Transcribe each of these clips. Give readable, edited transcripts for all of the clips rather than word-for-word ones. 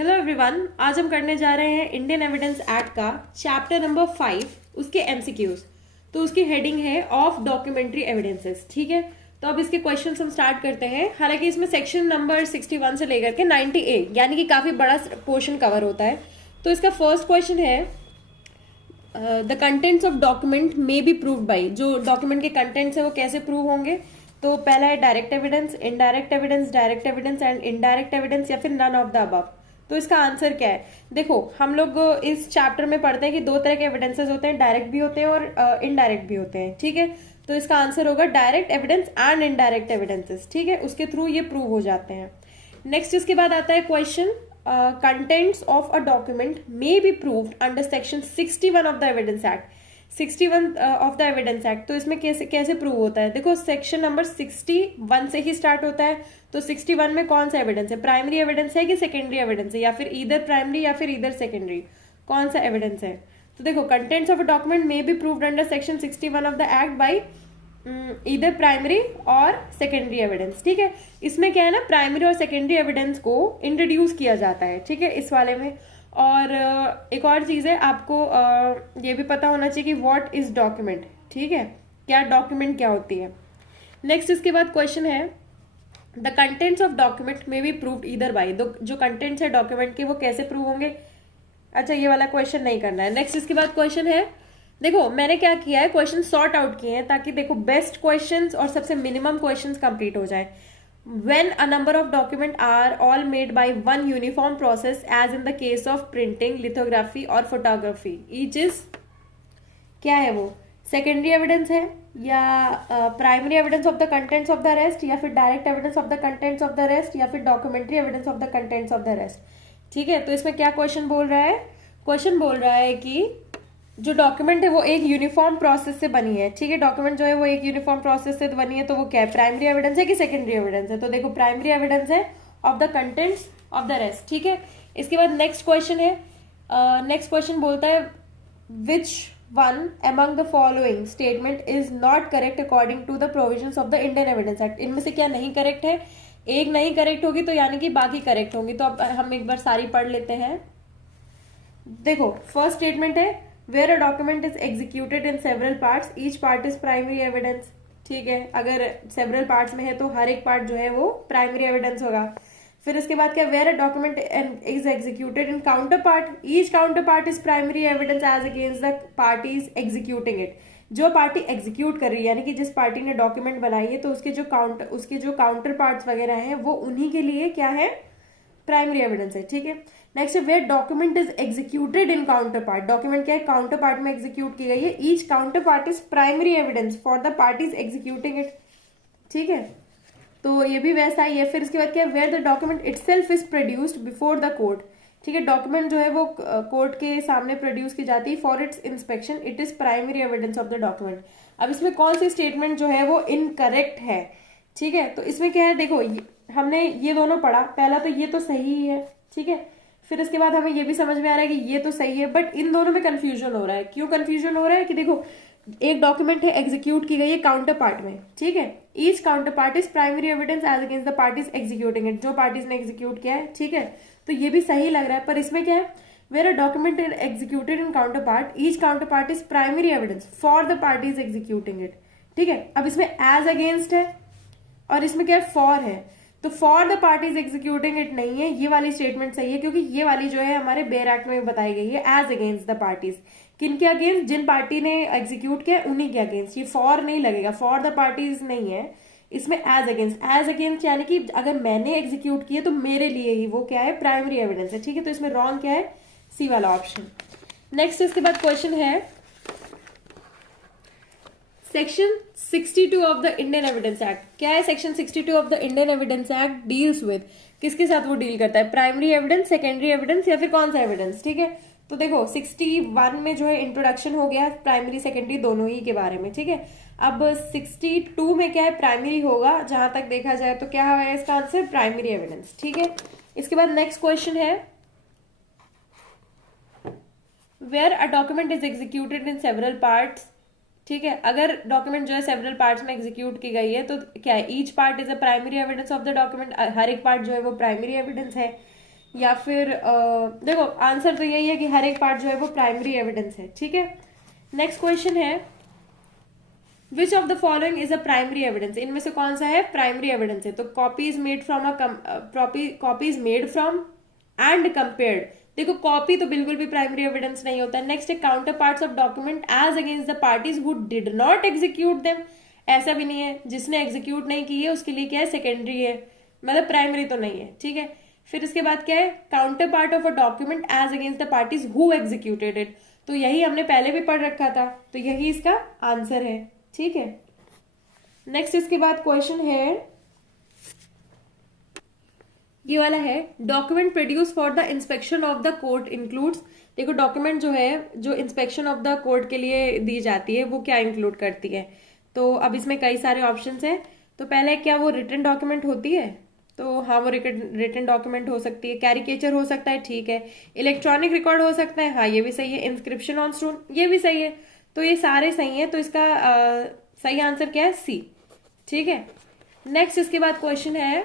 Hello everyone, आज हम करने जा रहे हैं इंडियन एविडेंस एक्ट का चैप्टर नंबर 5 उसके एमसीक्यूज। तो उसकी हेडिंग है ऑफ डॉक्यूमेंट्री एविडेंसेस। ठीक है, तो अब इसके क्वेश्चन हम स्टार्ट करते हैं। हालांकि इसमें सेक्शन नंबर 61 से लेकर के 98 यानी कि काफी बड़ा पोर्शन कवर होता है। तो इसका फर्स्ट क्वेश्चन है the contents of document may be proved by. जो डॉक्यूमेंट के कंटेंट्स है वो कैसे प्रूव होंगे। तो पहला है direct evidence, indirect evidence, direct evidence and indirect evidence या फिर नन ऑफ द अबव। तो इसका आंसर क्या है? देखो, हम लोग इस चैप्टर में पढ़ते हैं कि दो तरह के एविडेंसेस होते हैं, डायरेक्ट भी होते हैं और इनडायरेक्ट भी होते हैं। ठीक है, तो इसका आंसर होगा direct evidence and indirect evidences. ठीक है, उसके थ्रू ये प्रूव हो जाते हैं। नेक्स्ट इसके बाद आता है question contents of a document may be proved under section 61 of the evidence act। 61 of the evidence act. तो इसमें कैसे कैसे प्रूव होता है? देखो, सेक्शन नंबर 61 से ही स्टार्ट होता है। तो 61 में कौन सा एविडेंस है? प्राइमरी एविडेंस है कि सेकेंडरी एविडेंस है, या फिर इधर प्राइमरी या फिर इधर सेकेंडरी? कौन सा एविडेंस है? तो देखो, contents of a document may be proved under section 61 of the act by इधर प्राइमरी और सेकेंडरी एविडेंस। ठीक है, इसमें क्या है ना, प्राइमरी और सेकेंडरी एविडेंस को इंट्रोड्यूस किया जाता है। ठीक है, इस वाले में। और एक और चीज है, आपको ये भी पता होना चाहिए कि व्हाट इज डॉक्यूमेंट। ठीक है, क्या डॉक्यूमेंट क्या होती है। नेक्स्ट इसके बाद क्वेश्चन है the contents of document may be proved either by. जो कंटेंट्स है डॉक्यूमेंट के वो कैसे प्रूव होंगे? अच्छा, ये वाला क्वेश्चन नहीं करना है। नेक्स्ट इसके बाद क्वेश्चन है, देखो मैंने क्या किया है, क्वेश्चन सॉर्ट आउट किए हैं ताकि देखो बेस्ट क्वेश्चंस और सबसे मिनिमम क्वेश्चंस कंप्लीट हो जाए। When a number of documents are all made by one uniform process, as in the case of printing, lithography और photography, each is क्या है वो? सेकेंडरी एविडेंस है या primary evidence of the contents of the rest, या फिर direct evidence of the contents of the rest, या फिर documentary evidence of the contents of the rest. ठीक है, तो इसमें क्या क्वेश्चन बोल रहा है? क्वेश्चन बोल रहा है कि जो डॉक्यूमेंट है वो एक यूनिफॉर्म प्रोसेस से बनी है। ठीक है, डॉक्यूमेंट जो है वो एक यूनिफॉर्म प्रोसेस से बनी है, तो वो क्या है? प्राइमरी एविडेंस है कि सेकेंडरी एविडेंस है? तो देखो, प्राइमरी एविडेंस है of the contents of the rest. ठीक है, इसके बाद नेक्स्ट क्वेश्चन है, नेक्स्ट क्वेश्चन बोलता है which one among the following statement is not correct according to the provisions of the Indian Evidence Act। इनमें से क्या नहीं करेक्ट है? एक नहीं करेक्ट होगी तो यानी कि बाकी करेक्ट होंगी। तो अब हम एक बार सारी पढ़ लेते हैं। देखो, फर्स्ट स्टेटमेंट है where a document is executed in several parts, each part is primary evidence. ठीक है, अगर सेवरल पार्ट्स में है तो हर एक पार्ट जो है वो प्राइमरी एविडेंस होगा। फिर इसके बाद क्या, where a document is executed in counter part, each counter part is primary evidence as against the parties executing it. जो पार्टी एग्जीक्यूट कर रही है यानी कि जिस पार्टी ने डॉक्यूमेंट बनाई है, तो उसके जो काउंटर पार्ट्स वगैरह हैं वो उन्हीं के लिए क्या है? प्राइमरी एविडेंस है। ठीक है, नेक्स्ट है where document is executed in counter part. Document क्या है? काउंटर पार्ट में एग्जीक्यूट की गई है। Each counter part is primary evidence for the parties executing it. ठीक है, तो ये भी वैसा ही है। फिर इसके बाद क्या है, where the document itself is produced before the court. ठीक है, डॉक्यूमेंट जो है वो कोर्ट के सामने प्रोड्यूस की जाती है for its inspection, it is primary evidence of the document. अब इसमें कौन सी स्टेटमेंट जो है वो इनकरेक्ट है? ठीक है, तो इसमें क्या है, देखो हमने ये दोनों पढ़ा, पहला तो ये तो सही ही है। ठीक है, फिर इसके बाद हमें ये भी समझ में आ रहा है कि ये तो सही है, बट इन दोनों में कंफ्यूजन हो रहा है। क्यों कंफ्यूजन हो रहा है? कि देखो, एक डॉक्यूमेंट है एग्जीक्यूट की गई है काउंटर पार्ट में। ठीक है, each counter part is primary evidence as against the parties executing it. जो पार्टीज ने एग्जीक्यूट किया है। ठीक है, तो ये भी सही लग रहा है, पर इसमें क्या है, where a document is executed in counter part, each counter part is primary evidence for the parties executing it. ठीक है, अब इसमें एज अगेंस्ट है और इसमें क्या है? फॉर है। तो for the parties executing it नहीं है, ये वाली स्टेटमेंट सही है, क्योंकि ये वाली जो है हमारे बेयर एक्ट में बताई गई है एज अगेंस्ट द पार्टीज। किन के अगेंस्ट? जिन पार्टी ने एग्जीक्यूट किया उन्हीं के अगेंस्ट। ये फॉर नहीं लगेगा, फॉर द पार्टीज नहीं है, इसमें एज अगेंस्ट। एज अगेंस्ट यानी कि अगर मैंने एग्जीक्यूट किया तो मेरे लिए ही वो क्या है? प्राइमरी एविडेंस है। ठीक है, तो इसमें रॉन्ग क्या है? सी वाला ऑप्शन। नेक्स्ट इसके बाद क्वेश्चन है section 62 of the Indian evidence act. क्या है section 62 of the Indian evidence act? Deals with, किसके साथ वो डील करता है? प्राइमरी एविडेंस, सेकेंडरी एविडेंस या फिर कौन सा एविडेंस? ठीक है, तो देखो 61 में जो है इंट्रोडक्शन हो गया प्राइमरी सेकेंडरी दोनों ही के बारे में। ठीक है, अब 62 में क्या है? प्राइमरी होगा, जहां तक देखा जाए तो क्या है इसका आंसर? Primary evidence. ठीक है, इसके बाद नेक्स्ट क्वेश्चन है where a document is executed in several parts. ठीक है, अगर डॉक्यूमेंट जो है सेवरल पार्ट्स में एग्जीक्यूट की गई है तो क्या है? Each part is a primary evidence of the document. हर एक पार्ट जो है वो प्राइमरी एविडेंस है। या फिर देखो आंसर तो यही है कि हर एक पार्ट जो है वो प्राइमरी एविडेंस है, ठीक है। नेक्स्ट क्वेश्चन है which of the following is a primary evidence, इनमें से कौन सा है प्राइमरी एविडेंस है। तो copy is made from copy is made from and compared, देखो कॉपी तो बिल्कुल भी प्राइमरी एविडेंस नहीं होता। नेक्स्ट है counter parts of document as against the parties who did not execute them, ऐसा भी नहीं है, जिसने एग्जीक्यूट नहीं की है उसके लिए क्या है सेकेंडरी है, मतलब प्राइमरी तो नहीं है, ठीक है। फिर इसके बाद क्या है counter part of a document as against the parties who executed it, तो यही हमने पहले भी पढ़ रखा था, तो यही इसका आंसर है, ठीक है। नेक्स्ट इसके बाद क्वेश्चन है ये वाला है document produce for the inspection of the court includes, देखो डॉक्यूमेंट जो है जो इंस्पेक्शन ऑफ द कोर्ट के लिए दी जाती है वो क्या इंक्लूड करती है। तो अब इसमें कई सारे ऑप्शंस हैं। तो पहले क्या वो रिटन डॉक्यूमेंट होती है, तो हाँ वो रिटन डॉक्यूमेंट हो सकती है। कैरिकेचर हो सकता है, ठीक है। इलेक्ट्रॉनिक रिकॉर्ड हो सकता है, हाँ ये भी सही है। इंस्क्रिप्शन ऑन स्टोन, ये भी सही है। तो ये सारे सही है, तो इसका सही आंसर क्या है सी, ठीक है। नेक्स्ट इसके बाद क्वेश्चन है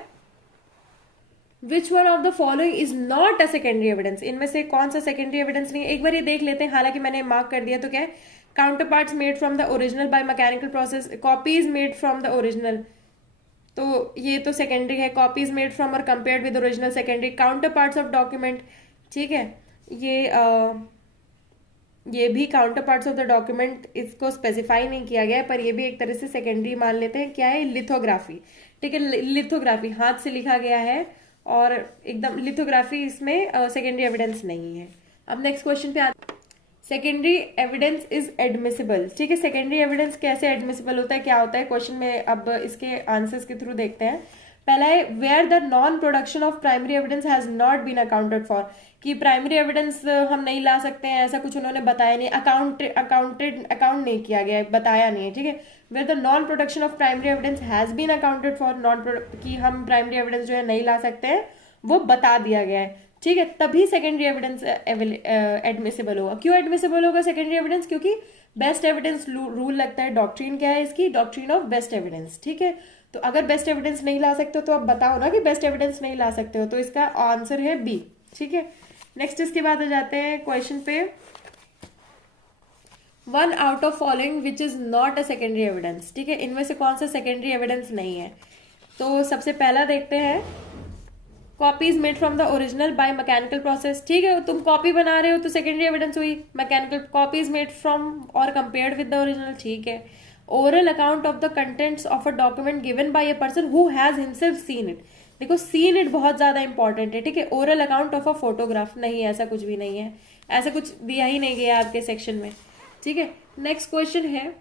which one of the following is not a secondary evidence, इनमें से कौन सा सेकेंडरी एविडेंस नहीं है, एक बार ये देख लेते हैं। हालांकि मैंने मार्क कर दिया, तो क्या है counter parts made from the original by mechanical process, copies made from the original, तो ये तो सेकेंडरी है। कॉपीज मेड फ्रॉम और compared with original secondary. Counter parts of document, ठीक है, ये भी counter parts of the document, इसको स्पेसिफाई नहीं किया गया है, पर ये भी एक तरह से सेकेंडरी मान लेते हैं। क्या है लिथोग्राफी, ठीक है, लिथोग्राफी हाथ से लिखा गया है और एकदम लिथोग्राफी इसमें सेकेंडरी एविडेंस नहीं है। अब नेक्स्ट क्वेश्चन पे आते, सेकेंडरी एविडेंस इज एडमिसिबल, ठीक है। सेकेंडरी एविडेंस कैसे एडमिसिबल होता है, क्या होता है क्वेश्चन में, अब इसके आंसर्स के थ्रू देखते हैं। पहला है where the non production of primary evidence has not been accounted for, कि प्राइमरी एविडेंस हम नहीं ला सकते हैं, ऐसा कुछ उन्होंने बताया नहीं, अकाउंट नहीं किया गया है, बताया नहीं है, ठीक है। Where the non production of primary evidence has been accounted for, non कि हम प्राइमरी एविडेंस जो है नहीं ला सकते हैं वो बता दिया गया है, ठीक है, तभी सेकेंडरी एविडेंस एडमिसिबल होगा। क्यों एडमिसिबल होगा सेकेंडरी एविडेंस, क्योंकि बेस्ट एविडेंस रूल लगता है। डॉक्ट्रिन क्या है इसकी, डॉक्ट्रिन ऑफ बेस्ट एविडेंस, ठीक है। तो अगर बेस्ट एविडेंस नहीं ला सकते हो तो अब बताओ ना कि बेस्ट एविडेंस नहीं ला सकते हो, तो इसका आंसर है बी, ठीक है। नेक्स्ट इसके बाद आ जाते हैं क्वेश्चन पे, one out of following which is not a secondary evidence, ठीक है, इनमें से कौन सा सेकेंडरी एविडेंस नहीं है। तो सबसे पहला देखते हैं copies made from the original by mechanical process, ठीक है, तुम कॉपी बना रहे हो तो सेकेंडरी एविडेंस हुई। मैकेनिकल कॉपीज मेड फ्रॉम और कंपेयर्ड विद द ओरिजिनल, ठीक है। Oral account of the contents of a document given by a person who has himself seen it, देखो सीन इट बहुत ज्यादा इंपॉर्टेंट है, ठीक है। Oral account of a photograph नहीं, ऐसा कुछ भी नहीं है, ऐसा कुछ दिया ही नहीं गया आपके सेक्शन में, ठीक है। नेक्स्ट क्वेश्चन है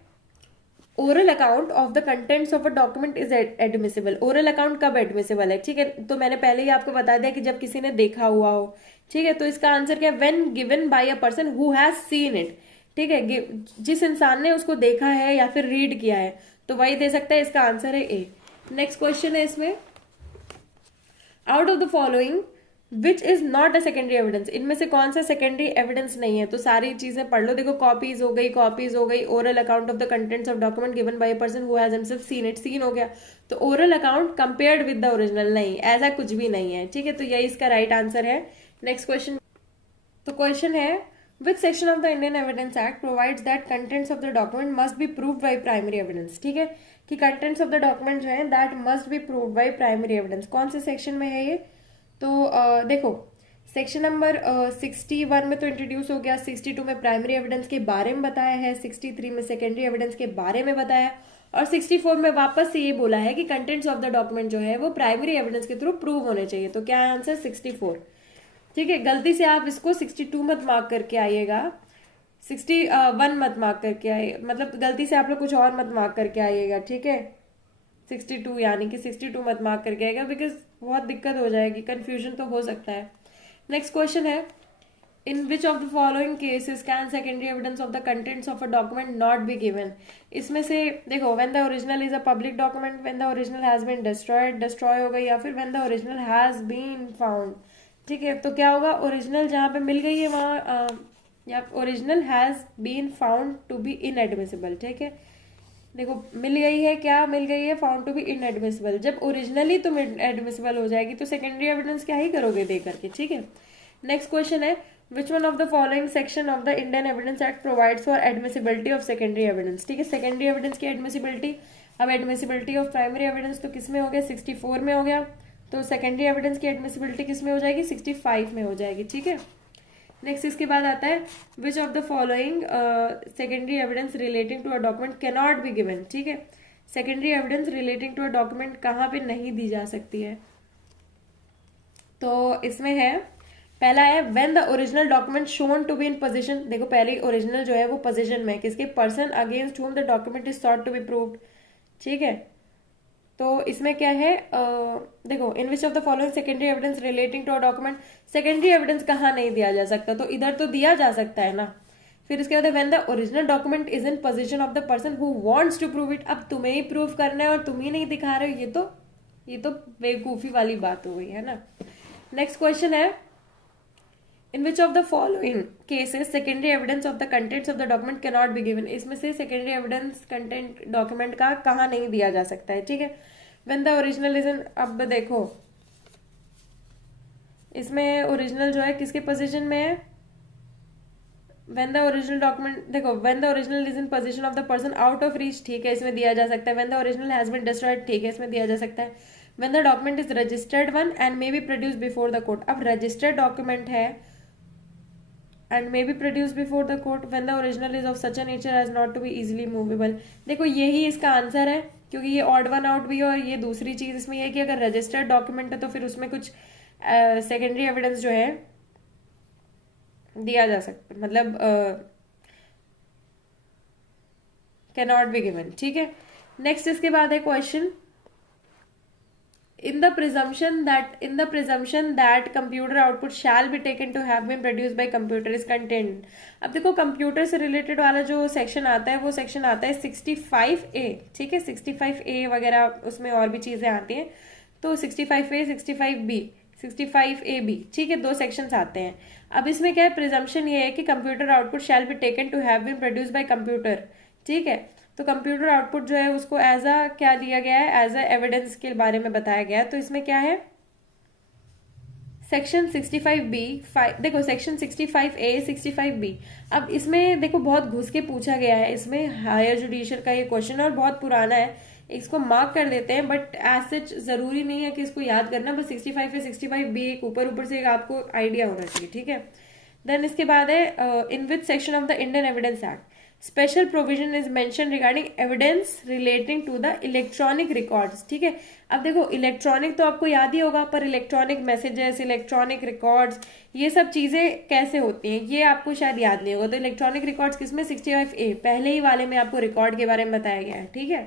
oral account of the contents of a document is admissible, oral account कब एडमिसिबल है, ठीक है। तो मैंने पहले ही आपको बता दिया कि जब किसी ने देखा हुआ हो, ठीक है। तो इसका आंसर क्या है when given by a person who has seen it, ठीक है, जिस इंसान ने उसको देखा है या फिर रीड किया है, तो वही दे सकता है, इसका आंसर है ए। नेक्स्ट क्वेश्चन है इसमें out of the following which is not a secondary evidence, इनमें से कौन सा सेकेंडरी एविडेंस नहीं है। तो सारी चीजें पढ़ लो, देखो कॉपीज हो गई, oral account of the contents of document given by a person who has himself seen it, seen हो गया। तो oral account compared with the original नहीं, ऐसा कुछ भी नहीं है, ठीक है। तो यही इसका राइट आंसर है। नेक्स्ट क्वेश्चन, तो क्वेश्चन है विच section of the Indian evidence act provides that contents of the document must be proved by primary evidence, ठीक है, कि कंटेंट्स ऑफ द डॉक्यूमेंट जो है that must be proved by primary evidence, कौन से section में है ये। तो देखो सेक्शन नंबर 61 में तो इंट्रोड्यूस हो गया, 62 में प्राइमरी एविडेंस के बारे में बताया है, 63 में सेकेंडरी एविडेंस के बारे में बताया, और 64 में वापस से ये बोला है कि कंटेंट्स ऑफ द डॉक्यूमेंट जो है वो प्राइमरी एविडेंस के थ्रू प्रूव होने चाहिए। तो क्या है आंसर 64, ठीक है। गलती से आप इसको 62 मत मार्क करके आइएगा, 61 मत मार्क करके आइए, मतलब गलती से आप लोग कुछ और मत मार्क करके आइएगा, ठीक है। 62 यानी कि 62 मत मार्क करके आएगा, बिकॉज बहुत दिक्कत हो जाएगी, कंफ्यूजन तो हो सकता है। नेक्स्ट क्वेश्चन है in which of the following cases can secondary evidence of the contents of a document not be given, इसमें से देखो when the original is a public document, when the original has been destroy हो गई, या फिर when the original has been found, ठीक है। तो क्या होगा, ओरिजिनल जहाँ पे मिल गई है वहाँ या original has been found to be inadmissible, ठीक है। देखो मिल गई है, क्या मिल गई है, फाउंड टू बी इनएडमिसिबल। जब ओरिजिनली तुम एडमिसिबल हो जाएगी तो सेकेंडरी एविडेंस क्या ही करोगे दे करके, ठीक है। नेक्स्ट क्वेश्चन है, which one of the following section of the Indian evidence act provides for admissibility of secondary evidence, ठीक है। सेकेंडरी एविडेंस की एडमिसिबिलिटी, अब एडमिसिबिलिटी ऑफ प्राइमरी एविडेंस तो किस में हो गया, 64 में हो गया, तो सेकेंडरी एविडेंस की एडमिसिबिलिटी किस में हो जाएगी, 65 में हो जाएगी, ठीक है। नेक्स्ट इसके बाद आता है, which of the following secondary evidence relating to a document can not be given, ठीक है। Secondary evidence relating to a document कहाँ पे नहीं दी जा सकती है, तो इसमें है, पहला है when the original document shown to be in position. देखो पहले ओरिजिनल जो है वो पोजीशन में, किसके, person against whom the document is sought to be proved, ठीक है। तो इसमें क्या है, देखो in which of the following secondary evidence relating to a document, secondary evidence कहाँ नहीं दिया जा सकता, तो इधर तो दिया जा सकता है ना। फिर उसके बाद when the original document is in position of the person who wants to prove it, अब तुम्हें ही प्रूव करना है और तुम ही नहीं दिखा रहे हो, ये तो बेवकूफी वाली बात हो गई है ना। नेक्स्ट क्वेश्चन है, in which of the following cases secondary evidence of the contents of the document can not be given, इसमें से सेकेंडरी एविडेंस कंटेंट डॉक्यूमेंट का कहाँ नहीं दिया जा सकता है, ठीक है। व्हेन द ओरिजिनल इज इन, अब देखो इसमें ओरिजिनल जो है किसके पोजीशन में है, व्हेन द ओरिजिनल डॉक्यूमेंट, देखो when the original is in position of the person out of reach, ठीक है, इसमें दिया जा सकता है। When the original has been destroyed, ठीक है, इसमें दिया जा सकता है। When the document is registered one and may be produce before the court, अब रजिस्टर्ड डॉक्यूमेंट है and may be produced before the court when the original is of such a nature as not to be easily movable। देखो यही इसका answer है, क्योंकि ये odd one out भी है, और ये दूसरी चीज इसमें ये कि अगर रजिस्टर्ड डॉक्यूमेंट है तो फिर उसमें कुछ सेकेंडरी एविडेंस जो है दिया जा सकता, मतलब कैन नॉट बी गिवन, ठीक है। नेक्स्ट इसके बाद है question, in the presumption that computer output shall be taken to have been produced by computer is contained। अब देखो कंप्यूटर से रिलेटेड वाला जो सेक्शन आता है वो सेक्शन आता है 65A, ठीक है, 65A वगैरह उसमें और भी चीजें आती हैं, तो 65A 65B 65AB, ठीक है, दो सेक्शंस आते हैं। अब इसमें क्या है, प्रिजम्पशन ये है कि computer output shall be taken to have been produced by computer, ठीक है। तो कंप्यूटर आउटपुट जो है उसको एज अ क्या दिया गया है, एज अ एविडेंस के बारे में बताया गया है। तो इसमें क्या है, सेक्शन 65B, देखो सेक्शन 65A 65B। अब इसमें देखो बहुत घुस के पूछा गया है, इसमें हायर जुडिशियल का ये क्वेश्चन और बहुत पुराना है, इसको मार्क कर देते हैं, बट एज सच जरूरी नहीं है कि इसको याद करना, बस 65A 65B एक ऊपर ऊपर से एक आपको आइडिया होना चाहिए, ठीक है। देन इसके बाद है, in which section of the Indian evidence act special provision is mention regarding evidence relating to the electronic records, ठीक है। अब देखो इलेक्ट्रॉनिक तो आपको याद ही होगा, पर इलेक्ट्रॉनिक मैसेजेस, इलेक्ट्रॉनिक रिकॉर्ड्स, ये सब चीजें कैसे होती हैं ये आपको शायद याद नहीं होगा। तो इलेक्ट्रॉनिक रिकॉर्ड्स किसमें, 65A पहले ही वाले में आपको रिकॉर्ड के बारे में बताया गया है, ठीक है।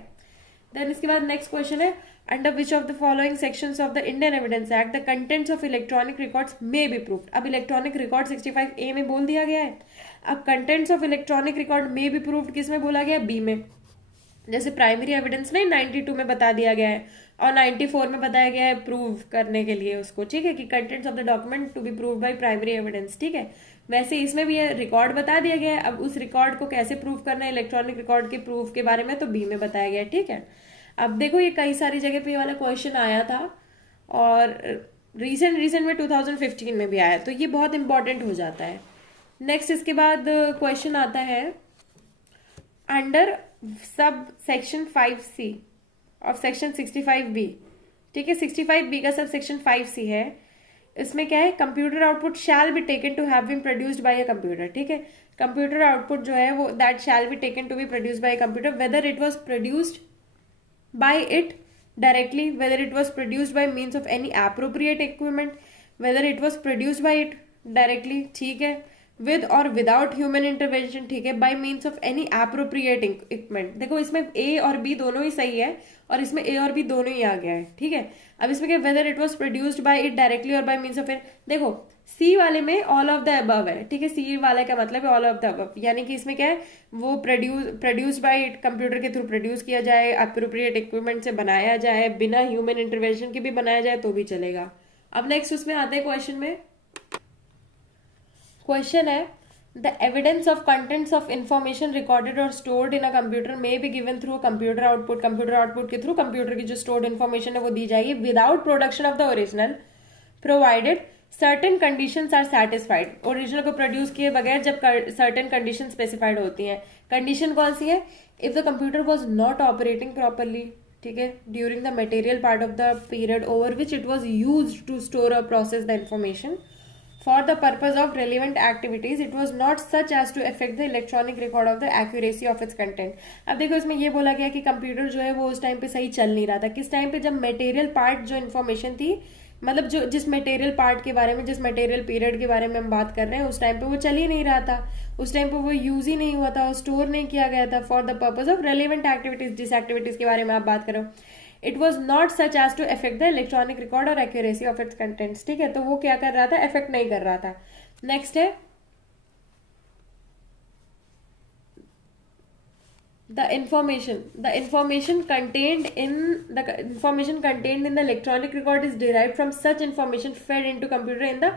देन इसके बाद नेक्स्ट क्वेश्चन है, under which of the following sections of the Indian evidence act the contents of electronic records may be proved. अब इलेक्ट्रॉनिक रिकॉर्ड 65A में बोल दिया गया है, अब contents of electronic record may be proved किस में बोला गया, बी में। जैसे प्राइमरी एविडेंस नहीं 92 में बता दिया गया है और 94 में बताया गया है प्रूव करने के लिए उसको, ठीक है, कि contents of the document to be proved by primary evidence, ठीक है। वैसे इसमें भी रिकॉर्ड बता दिया गया है, अब उस रिकॉर्ड को कैसे प्रूव करना है इलेक्ट्रॉनिक रिकॉर्ड के प्रूफ के बारे में तो बी में बताया गया है, ठीक है। अब देखो ये कई सारी जगह पे ये वाला क्वेश्चन आया था और रिसेंट में 2015 में भी आया, तो ये बहुत इंपॉर्टेंट हो जाता है। नेक्स्ट इसके बाद क्वेश्चन आता है, under sub section 5C of section 65B, ठीक है, 65B का सब सेक्शन 5C है, इसमें क्या है, computer output shall be taken to have been produced by a computer, ठीक है। कंप्यूटर आउटपुट जो है वो that shall be taken to be produced by a computer whether it was produced by it directly, whether it was produced by means of any appropriate equipment, whether it was produced by it directly, ठीक है, with or without human intervention, ठीक है, by means of any appropriate equipment। देखो इसमें A और B दोनों ही सही है और इसमें A और B दोनों ही आ गया है, ठीक है। अब इसमें क्या, whether it was produced by it directly or by means of it, देखो सी वाले में ऑल ऑफ द अबव है, ठीक है, सी वाले का मतलब है ऑल ऑफ द अबव, यानी कि इसमें क्या है, वो प्रोड्यूस बाय कंप्यूटर के थ्रू प्रोड्यूस किया जाए, अप्रोप्रिएट इक्विपमेंट से बनाया जाए, बिना ह्यूमन इंटरवेंशन के भी बनाया जाए तो भी चलेगा। अब नेक्स्ट उसमें आते हैं क्वेश्चन में, क्वेश्चन है the evidence of contents of information recorded और स्टोर्ड इन अ कंप्यूटर में be given through computer output. Computer output के थ्रू कंप्यूटर की जो स्टोर्ड इन्फॉर्मेशन है वो दी जाएगी without production of the original, provided certain conditions are satisfied. Original को प्रोड्यूस किए बगैर जब सर्टेन कंडीशन स्पेसिफाइड होती हैं। कंडीशन कौन सी है? If the computer was not operating properly, ठीक है, during the material part of the period over which it was use to store और process the information for the purpose of relevant activities, it was not such as to affect the electronic record of the accuracy of its content. अब देखो इसमें ये बोला गया कि computer जो है वो उस टाइम पे सही चल नहीं रहा था। किस टाइम पे? जब मटेरियल पार्ट जो इन्फॉर्मेशन थी, मतलब जो जिस मटेरियल पार्ट के बारे में, जिस मटेरियल पीरियड के बारे में हम बात कर रहे हैं, उस टाइम पे वो चल ही नहीं रहा था, उस टाइम पे वो यूज ही नहीं हुआ था और स्टोर नहीं किया गया था for the purpose of relevant activities. जिस एक्टिविटीज के बारे में आप बात कर रहे हो, it was not such as to affect the electronic record और एक्यूरेसी ऑफ इट्स कंटेंट्स। ठीक है, तो वो क्या कर रहा था? अफेक्ट नहीं कर रहा था। नेक्स्ट है the information contained in the electronic record is derived from such information fed into computer in the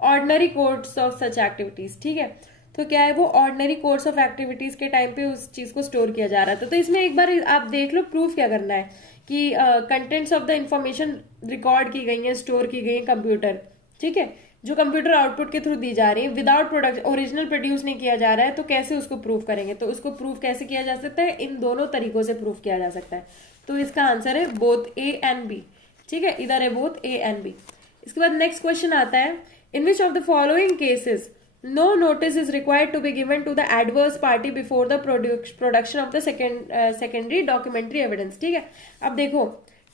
ordinary course of such activities। ठीक है, तो क्या है वो ऑर्डिनरी कोर्स ऑफ एक्टिविटीज के टाइम पे उस चीज को स्टोर किया जा रहा था। तो इसमें एक बार आप देख लो, प्रूफ क्या करना है कि contents of the information record की गई है, स्टोर की गई है कंप्यूटर, ठीक है, जो कंप्यूटर आउटपुट के थ्रू दी जा रही है, विदाउट प्रोडक्ट ओरिजिनल प्रोड्यूस नहीं किया जा रहा है। तो कैसे उसको प्रूव करेंगे? तो उसको प्रूव कैसे किया जा सकता है? इन दोनों तरीकों से प्रूव किया जा सकता है। तो इसका आंसर है बोथ ए एंड बी। ठीक है, इधर है बोथ ए एंड बी। इसके बाद नेक्स्ट क्वेश्चन आता है, in which of the following cases no notice is required to be given to the adverse party before the production of the secondary documentary evidence. ठीक है, अब देखो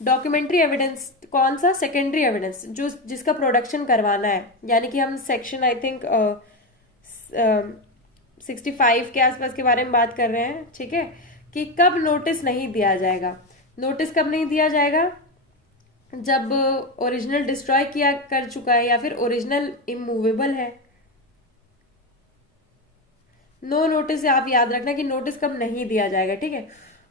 documentary evidence कौन सा? सेकेंडरी एविडेंस, जो जिसका प्रोडक्शन करवाना है, यानी कि हम सेक्शन आई थिंक 65 के आसपास के बारे में बात कर रहे हैं। ठीक है, कि कब नोटिस नहीं दिया जाएगा। नोटिस कब नहीं दिया जाएगा? जब ओरिजिनल डिस्ट्रॉय किया कर चुका है या फिर ओरिजिनल इमूवेबल है। नो नोटिस, आप याद रखना कि नोटिस कब नहीं दिया जाएगा। ठीक है,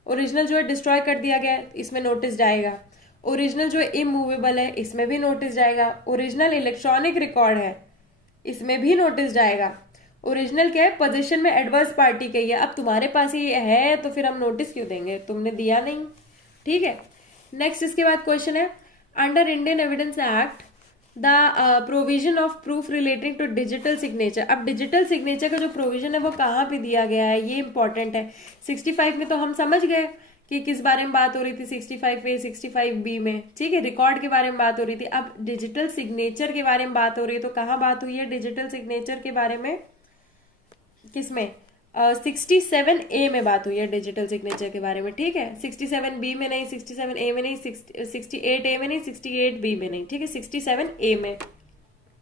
ओरिजिनल जो है डिस्ट्रॉय कर दिया गया है, इसमें नोटिस जाएगा। ओरिजिनल जो है इमूवेबल है, इसमें भी नोटिस जाएगा। ओरिजिनल इलेक्ट्रॉनिक रिकॉर्ड है, इसमें भी नोटिस जाएगा। ओरिजिनल क्या है? पोजीशन में एडवर्स पार्टी की है। अब तुम्हारे पास ये है तो फिर हम नोटिस क्यों देंगे? तुमने दिया नहीं। ठीक है, नेक्स्ट इसके बाद क्वेश्चन है, under Indian evidence act the provision of proof relating to digital signature. अब डिजिटल सिग्नेचर का जो प्रोविजन है वो कहाँ पे दिया गया है, ये इंपॉर्टेंट है। 65 में तो हम समझ गए कि किस बारे में बात हो रही थी, 65A 65B में। ठीक है, रिकॉर्ड के बारे में बात हो रही थी। अब डिजिटल सिग्नेचर के बारे में बात हो रही है, तो कहाँ बात हुई है डिजिटल सिग्नेचर के बारे में? किसमें? 67A में बात हुई है डिजिटल सिग्नेचर के बारे में। ठीक है, 67B में नहीं, 67A में नहीं, 68A में नहीं, 68B में नहीं। ठीक है, 67A में।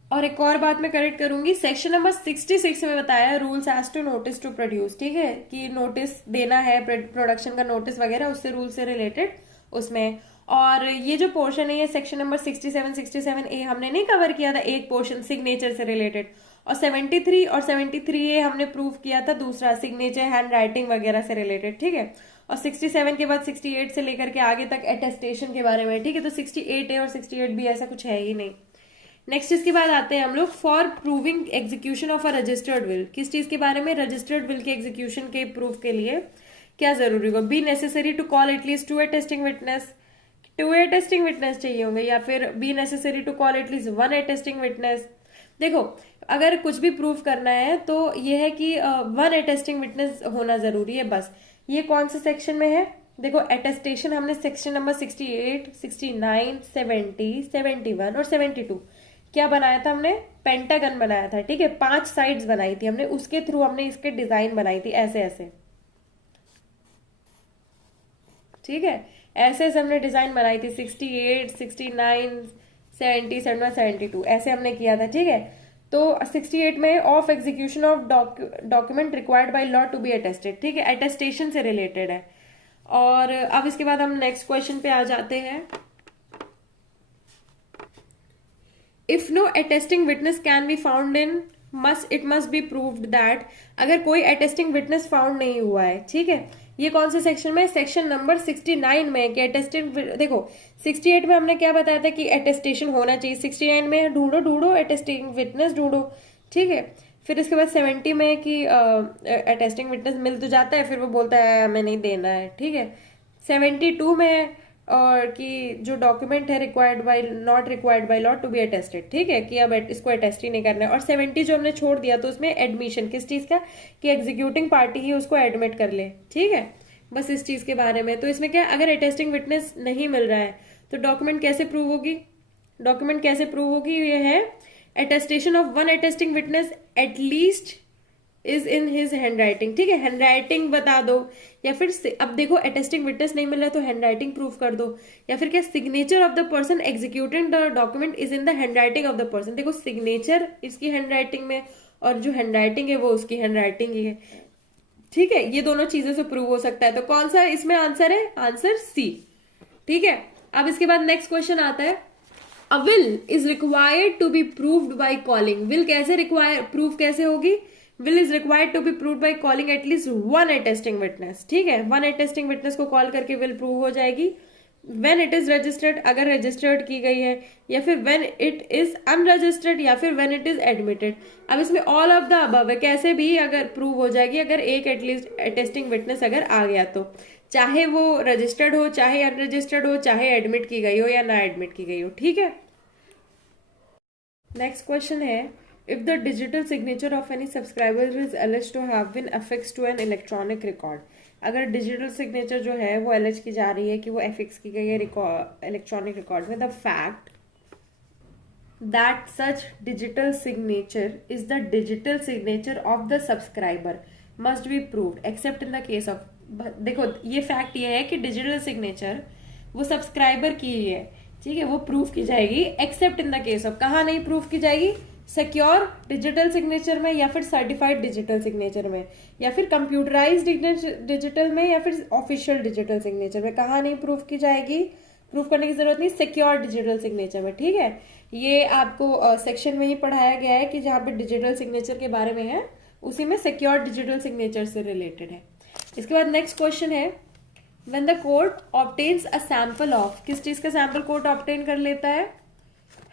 और एक और बात मैं करेक्ट करूंगी, सेक्शन नंबर 66 में बताया rules as to notice to produce. ठीक है, कि नोटिस देना है, प्रोडक्शन का नोटिस वगैरह, उससे रूल से रिलेटेड उसमें। और ये जो पोर्शन है ये सेक्शन नंबर 67A हमने नहीं कवर किया था, एक पोर्शन सिग्नेचर से रिलेटेड। और 73 और 73A हमने प्रूव किया था दूसरा, सिग्नेचर हैंड राइटिंग वगैरह से रिलेटेड। ठीक है, और 67 के बाद 68 से लेकर के आगे तक अटेस्टेशन के बारे में। ठीक है, तो 68A और 68B ऐसा कुछ है ही नहीं। नेक्स्ट इसके बाद आते हैं हम लोग, for proving execution of a registered will. किस चीज के बारे में? रजिस्टर्ड विल के एग्जीक्यूशन के प्रूफ के लिए क्या जरूरी होगा? Be necessary to call at least 2 attesting witness, 2 attesting witness चाहिए होंगे, या फिर be necessary to call at least 1 attesting witness. देखो अगर कुछ भी प्रूफ करना है तो ये है कि 1 अटेस्टिंग विटनेस होना जरूरी है बस। ये कौन से सेक्शन में है? देखो अटेस्टेशन हमने सेक्शन नंबर 68, 69, 70, 71 और 72 क्या बनाया था हमने? पेंटागन बनाया था। ठीक है, 5 साइड्स बनाई थी हमने, उसके थ्रू हमने इसके डिजाइन बनाई थी ऐसे ऐसे। ठीक है, ऐसे ऐसे हमने डिजाइन बनाई थी, 68, 69, 70, 71, 72 ऐसे हमने किया था। ठीक है, तो 68 में of execution of document required by law to be attested. ठीक है, अटेस्टेशन से रिलेटेड है। और अब इसके बाद हम नेक्स्ट क्वेश्चन पे आ जाते हैं, if no attesting witness can be found in it must be proved that. अगर कोई अटेस्टिंग विटनेस फाउंड नहीं हुआ है, ठीक है, ये कौन से सेक्शन में? सेक्शन नंबर 69 में कि अटेस्टिंग। देखो 68 में हमने क्या बताया था कि अटेस्टेशन होना चाहिए, 69 में ढूंढो अटेस्टिंग विटनेस ढूंढो। ठीक है, फिर इसके बाद 70 में कि अटेस्टिंग विटनेस मिल तो जाता है, फिर वो बोलता है हमें नहीं देना है, ठीक है। 72 में और कि जो डॉक्यूमेंट है required by not required by law to be attested, ठीक है, कि अब इसको अटेस्ट ही नहीं करना है। और 70 जो हमने छोड़ दिया तो उसमें एडमिशन किस चीज का, कि एग्जीक्यूटिंग पार्टी ही उसको एडमिट कर ले, ठीक है, बस इस चीज के बारे में। तो इसमें क्या, अगर अटेस्टिंग विटनेस नहीं मिल रहा है तो डॉक्यूमेंट कैसे प्रूव होगी, डॉक्यूमेंट कैसे प्रूव होगी, ये है attestation of one attesting witness at least is in his hand writing, ठीक है, हैंड राइटिंग बता दो, या फिर अब देखो अटेस्टिंग विटनेस नहीं मिल रहा है तो हैंड राइटिंग प्रूफ कर दो, या फिर क्या signature of the person executing the document is in the hand writing of the person. देखो सिग्नेचर इसकी हैंड राइटिंग में और जो हैंड राइटिंग है वो उसकी हैंड राइटिंग ही है, ठीक है, ये दोनों चीजों से प्रूव हो सकता है। तो कौन सा इसमें आंसर है, आंसर सी, ठीक है। अब इसके बाद नेक्स्ट क्वेश्चन आता है, a will is required to be proved by calling. Will कैसे रिक्वायर प्रूफ कैसे होगी, will is required to be proved by calling at least one attesting witness, ठीक है, वन अटेस्टिंग विटनेस को कॉल करके विल प्रूव हो जाएगी। व्हेन इट इज रजिस्टर्ड, अगर रजिस्टर्ड की गई है, या फिर व्हेन इट इज अनरजिस्टर्ड, या फिर व्हेन इट इज एडमिटेड। अब इसमें ऑल ऑफ द अबव है, कैसे भी अगर प्रूव हो जाएगी अगर एक एटलीस्ट अटेस्टिंग विटनेस अगर आ गया तो, चाहे वो रजिस्टर्ड हो, चाहे अनरजिस्टर्ड हो, चाहे एडमिट की गई हो या ना एडमिट की गई हो, ठीक है। नेक्स्ट क्वेश्चन है, if the digital signature of any subscriber is alleged to have been affixed to an electronic record. अगर डिजिटल सिग्नेचर जो है वो एलिज की जा रही है कि वो एफिक्स की गई है इलेक्ट्रॉनिक रिकॉर्ड में, the fact that such digital signature is the digital signature of the subscriber must be proved accept in the case of. देखो ये फैक्ट ये है कि डिजिटल सिग्नेचर वो सब्सक्राइबर की ही है, ठीक है, वो प्रूफ की जाएगी accept in the case of, कहाँ नहीं प्रूफ की जाएगी, सिक्योर डिजिटल सिग्नेचर में, या फिर सर्टिफाइड डिजिटल सिग्नेचर में, या फिर कंप्यूटराइज डिजिटल में, या फिर ऑफिशियल डिजिटल सिग्नेचर में। कहाँ नहीं प्रूफ की जाएगी, प्रूफ करने की जरूरत नहीं, सिक्योर डिजिटल सिग्नेचर में, ठीक है। ये आपको सेक्शन में ही पढ़ाया गया है कि जहाँ पे डिजिटल सिग्नेचर के बारे में है उसी में सिक्योर डिजिटल सिग्नेचर से रिलेटेड है। इसके बाद नेक्स्ट क्वेश्चन है, when the court obtains a sample of, किस चीज का सैंपल कोर्ट ऑब्टेन कर लेता है,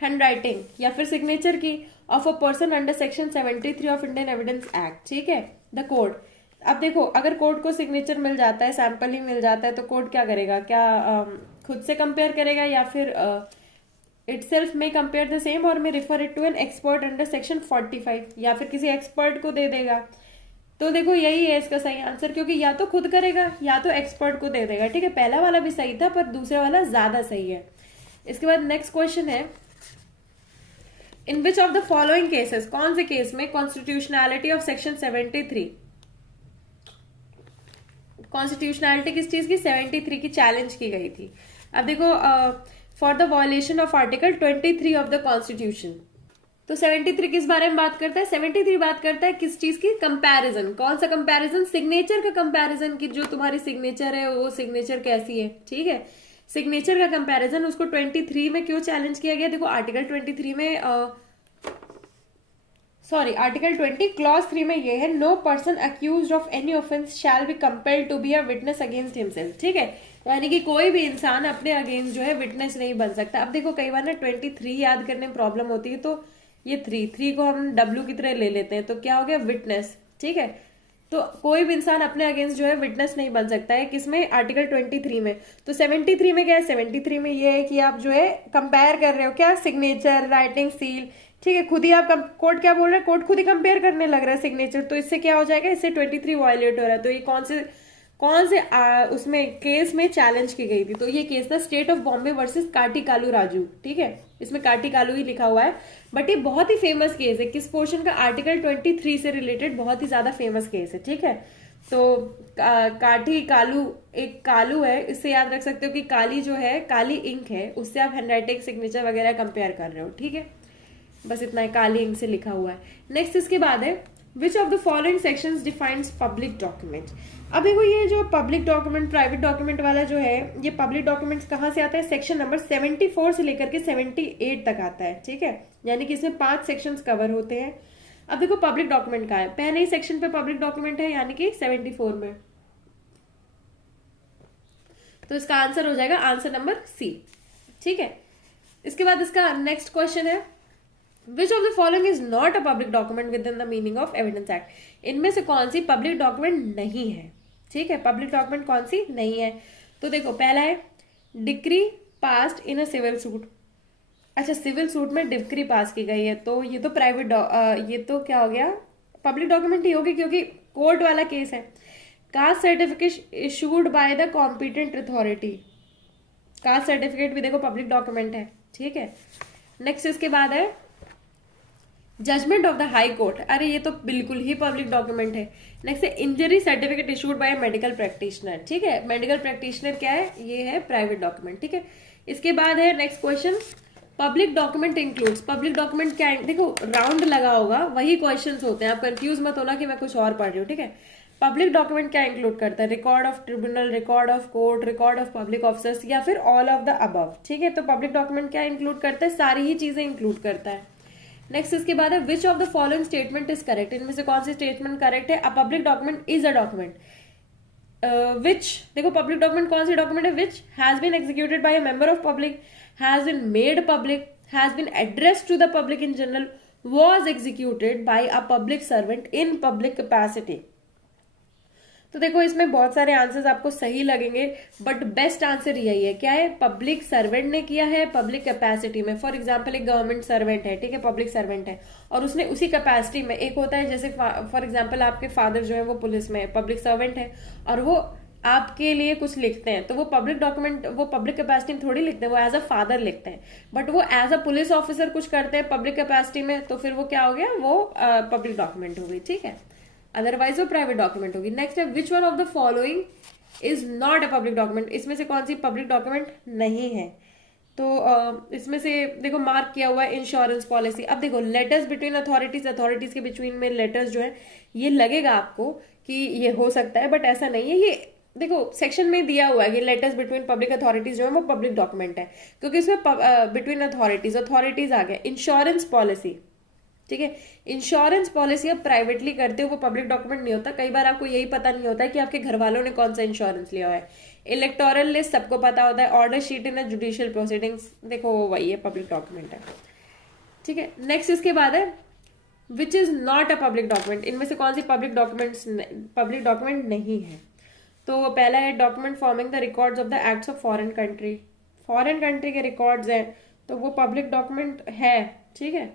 हैंड राइटिंग या फिर सिग्नेचर की, of a person under section 73 of Indian evidence act, ठीक है, द कोर्ट। अब देखो अगर कोर्ट को सिग्नेचर मिल जाता है, सैंपल ही मिल जाता है, तो कोर्ट क्या करेगा, क्या खुद से कंपेयर करेगा, या फिर itself may compare the same और may refer it to an expert under section 45, या फिर किसी एक्सपर्ट को दे देगा। तो देखो यही है इसका सही आंसर, क्योंकि या तो खुद करेगा या तो एक्सपर्ट को दे देगा, ठीक है। पहला वाला भी सही था पर दूसरा वाला ज्यादा सही है। इसके बाद नेक्स्ट क्वेश्चन है, in which of the following cases, कौन से केस में कॉन्स्टिट्यूशनैलिटी ऑफ सेक्शन 73, कॉन्स्टिट्यूशनैलिटी किस चीज की, 73 की चैलेंज की गई थी। अब देखो for the violation of article 23 of the constitution. तो 73 किस बारे में बात करता है, 73 बात करता है किस चीज की, कंपैरिजन। कौन सा कंपैरिजन, सिग्नेचर का कंपैरिजन, की जो तुम्हारी सिग्नेचर है वो सिग्नेचर कैसी है, ठीक है, सिग्नेचर का कंपैरिजन। उसको 23 में क्यों चैलेंज किया गया, देखो आर्टिकल 23 में आर्टिकल 20 क्लॉज 3 में ये है, no person accused of any offence shall be compelled to be a witness against himself, ठीक है, यानी कि कोई भी इंसान अपने अगेंस्ट जो है विटनेस नहीं बन सकता। अब देखो कई बार ना 23 याद करने में प्रॉब्लम होती है, तो ये 3 को हम W की तरह ले लेते हैं, तो क्या हो गया, विटनेस, ठीक है। तो कोई भी इंसान अपने अगेंस्ट जो है विटनेस नहीं बन सकता है, किसमें, आर्टिकल 23 में। तो 73 में क्या है, 73 में ये है कि आप जो है कंपेयर कर रहे हो, क्या, सिग्नेचर, राइटिंग, सील, ठीक है, खुद ही आप कोर्ट क्या बोल रहे हैं, कोर्ट खुद ही कंपेयर करने लग रहा है सिग्नेचर, तो इससे क्या हो जाएगा, इससे 23 वायलेट हो रहा है। तो ये कौन से उसमें केस में चैलेंज की गई थी, तो ये केस था स्टेट ऑफ बॉम्बे वर्सेस काटी कालू राजू, ठीक है, इसमें काटी कालू ही लिखा हुआ है, बट ये बहुत ही फेमस केस है, किस पोर्शन का, आर्टिकल 23 से रिलेटेड बहुत ही ज्यादा फेमस केस है, ठीक है। तो काटी कालू एक कालू है, इससे याद रख सकते हो कि काली जो है, काली इंक है, उससे आप हैंडराइटिंग, सिग्नेचर वगैरह कंपेयर कर रहे हो, ठीक है, बस इतना है, काली इंक से लिखा हुआ है। नेक्स्ट इसके बाद है, which of the following sections defines public document. अब देखो ये जो पब्लिक डॉक्यूमेंट, प्राइवेट डॉक्यूमेंट वाला जो है, ये पब्लिक डॉक्यूमेंट्स कहाँ से आता है, सेक्शन नंबर 74 से लेकर के 78 तक आता है, ठीक है, यानी कि इसमें 5 सेक्शंस कवर होते हैं। अब देखो पब्लिक डॉक्यूमेंट कहाँ है, पहले ही सेक्शन पे पब्लिक डॉक्यूमेंट है, यानी कि 74 में, तो इसका आंसर हो जाएगा आंसर नंबर सी, ठीक है। इसके बाद इसका नेक्स्ट क्वेश्चन है, which of the following is not a public document with in the meaning of evidence act, इनमें से कौन सी पब्लिक डॉक्यूमेंट नहीं है, ठीक है, पब्लिक डॉक्यूमेंट कौन सी नहीं है। तो देखो पहला है decree passed in a civil suit. अच्छा, सिविल सूट में डिक्री पास की गई है तो ये तो प्राइवेट, ये तो क्या हो गया, पब्लिक डॉक्यूमेंट ही होगी क्योंकि कोर्ट वाला केस है। Caste certificate issued by the competent authority, caste certificate भी देखो पब्लिक डॉक्यूमेंट है, ठीक है। नेक्स्ट इसके बाद है judgment of the high court, अरे ये तो बिल्कुल ही पब्लिक डॉक्यूमेंट है। नेक्स्ट है injury certificate issued by medical practitioner, ठीक है, मेडिकल प्रैक्टिशनर क्या है, ये है प्राइवेट डॉक्यूमेंट, ठीक है। इसके बाद है next question, public document includes, public document क्या है, देखो राउंड लगा होगा वही क्वेश्चंस होते हैं, आप कंफ्यूज मत होना कि मैं कुछ और पढ़ रही हूँ, ठीक है। पब्लिक डॉक्यूमेंट क्या इंक्लूड करता है, record of tribunal, record of court, record of public officers या फिर ऑल ऑफ द अबव, ठीक है। तो पब्लिक डॉक्यूमेंट क्या इंक्लूड करता है, सारी ही चीजें इंक्लूड करता है। नेक्स्ट इसके बाद है which of the following statement is correct, इनमें से कौन सी स्टेटमेंट करेक्ट है, a public document is a document which, देखो पब्लिक डॉक्यूमेंट कौन सी डॉक्यूमेंट है, which has been executed by a member of public, has been made public, has been addressed to the public in general, was executed by a public servant in public capacity। तो देखो इसमें बहुत सारे answers आपको सही लगेंगे but best answer यही है, क्या है, पब्लिक सर्वेंट ने किया है पब्लिक कैपेसिटी में। फॉर एग्जांपल एक गवर्नमेंट सर्वेंट है, ठीक है, पब्लिक सर्वेंट है और उसने उसी कैपेसिटी में, एक होता है जैसे फॉर एग्जांपल आपके फादर जो है वो पुलिस में है, पब्लिक सर्वेंट है और वो आपके लिए कुछ लिखते हैं तो वो पब्लिक डॉक्यूमेंट, वो पब्लिक कैपेसिटी में थोड़ी लिखते हैं, वो एज अ फादर लिखते हैं, बट वो एज अ पुलिस ऑफिसर कुछ करते हैं पब्लिक कैपेसिटी में, तो फिर वो क्या हो गया, वो पब्लिक डॉक्यूमेंट हो गई, ठीक है, अदरवाइज वो प्राइवेट डॉक्यूमेंट होगी। नेक्स्ट है which one of the following is not a public document, इसमें से कौन सी पब्लिक डॉक्यूमेंट नहीं है। तो इसमें से देखो मार्क किया हुआ है इंश्योरेंस पॉलिसी। अब देखो लेटर्स बिटवीन अथॉरिटीज, अथॉरिटीज के बिटवीन में लेटर्स जो है ये लगेगा आपको कि ये हो सकता है बट ऐसा नहीं है, ये देखो सेक्शन में दिया हुआ है कि लेटर्स बिटवीन पब्लिक अथॉरिटीज जो है वो पब्लिक डॉक्यूमेंट है क्योंकि इसमें बिटवीन अथॉरिटीज, अथॉरिटीज आ गया। इंश्योरेंस पॉलिसी, ठीक है, इंश्योरेंस पॉलिसी आप प्राइवेटली करते हो वो पब्लिक डॉक्यूमेंट नहीं होता, कई बार आपको यही पता नहीं होता है कि आपके घर वालों ने कौन सा इंश्योरेंस लिया हुआ है। इलेक्टोरल लिस्ट सबको पता होता है, order sheet in judicial proceedings, देखो वही है पब्लिक डॉक्यूमेंट है, ठीक है। नेक्स्ट इसके बाद है which is not a public document, इनमें से कौन सी पब्लिक डॉक्यूमेंट नहीं है। तो पहला है document forming the records of the acts of foreign country, foreign country के रिकॉर्ड्स हैं तो वो पब्लिक डॉक्यूमेंट है, ठीक है।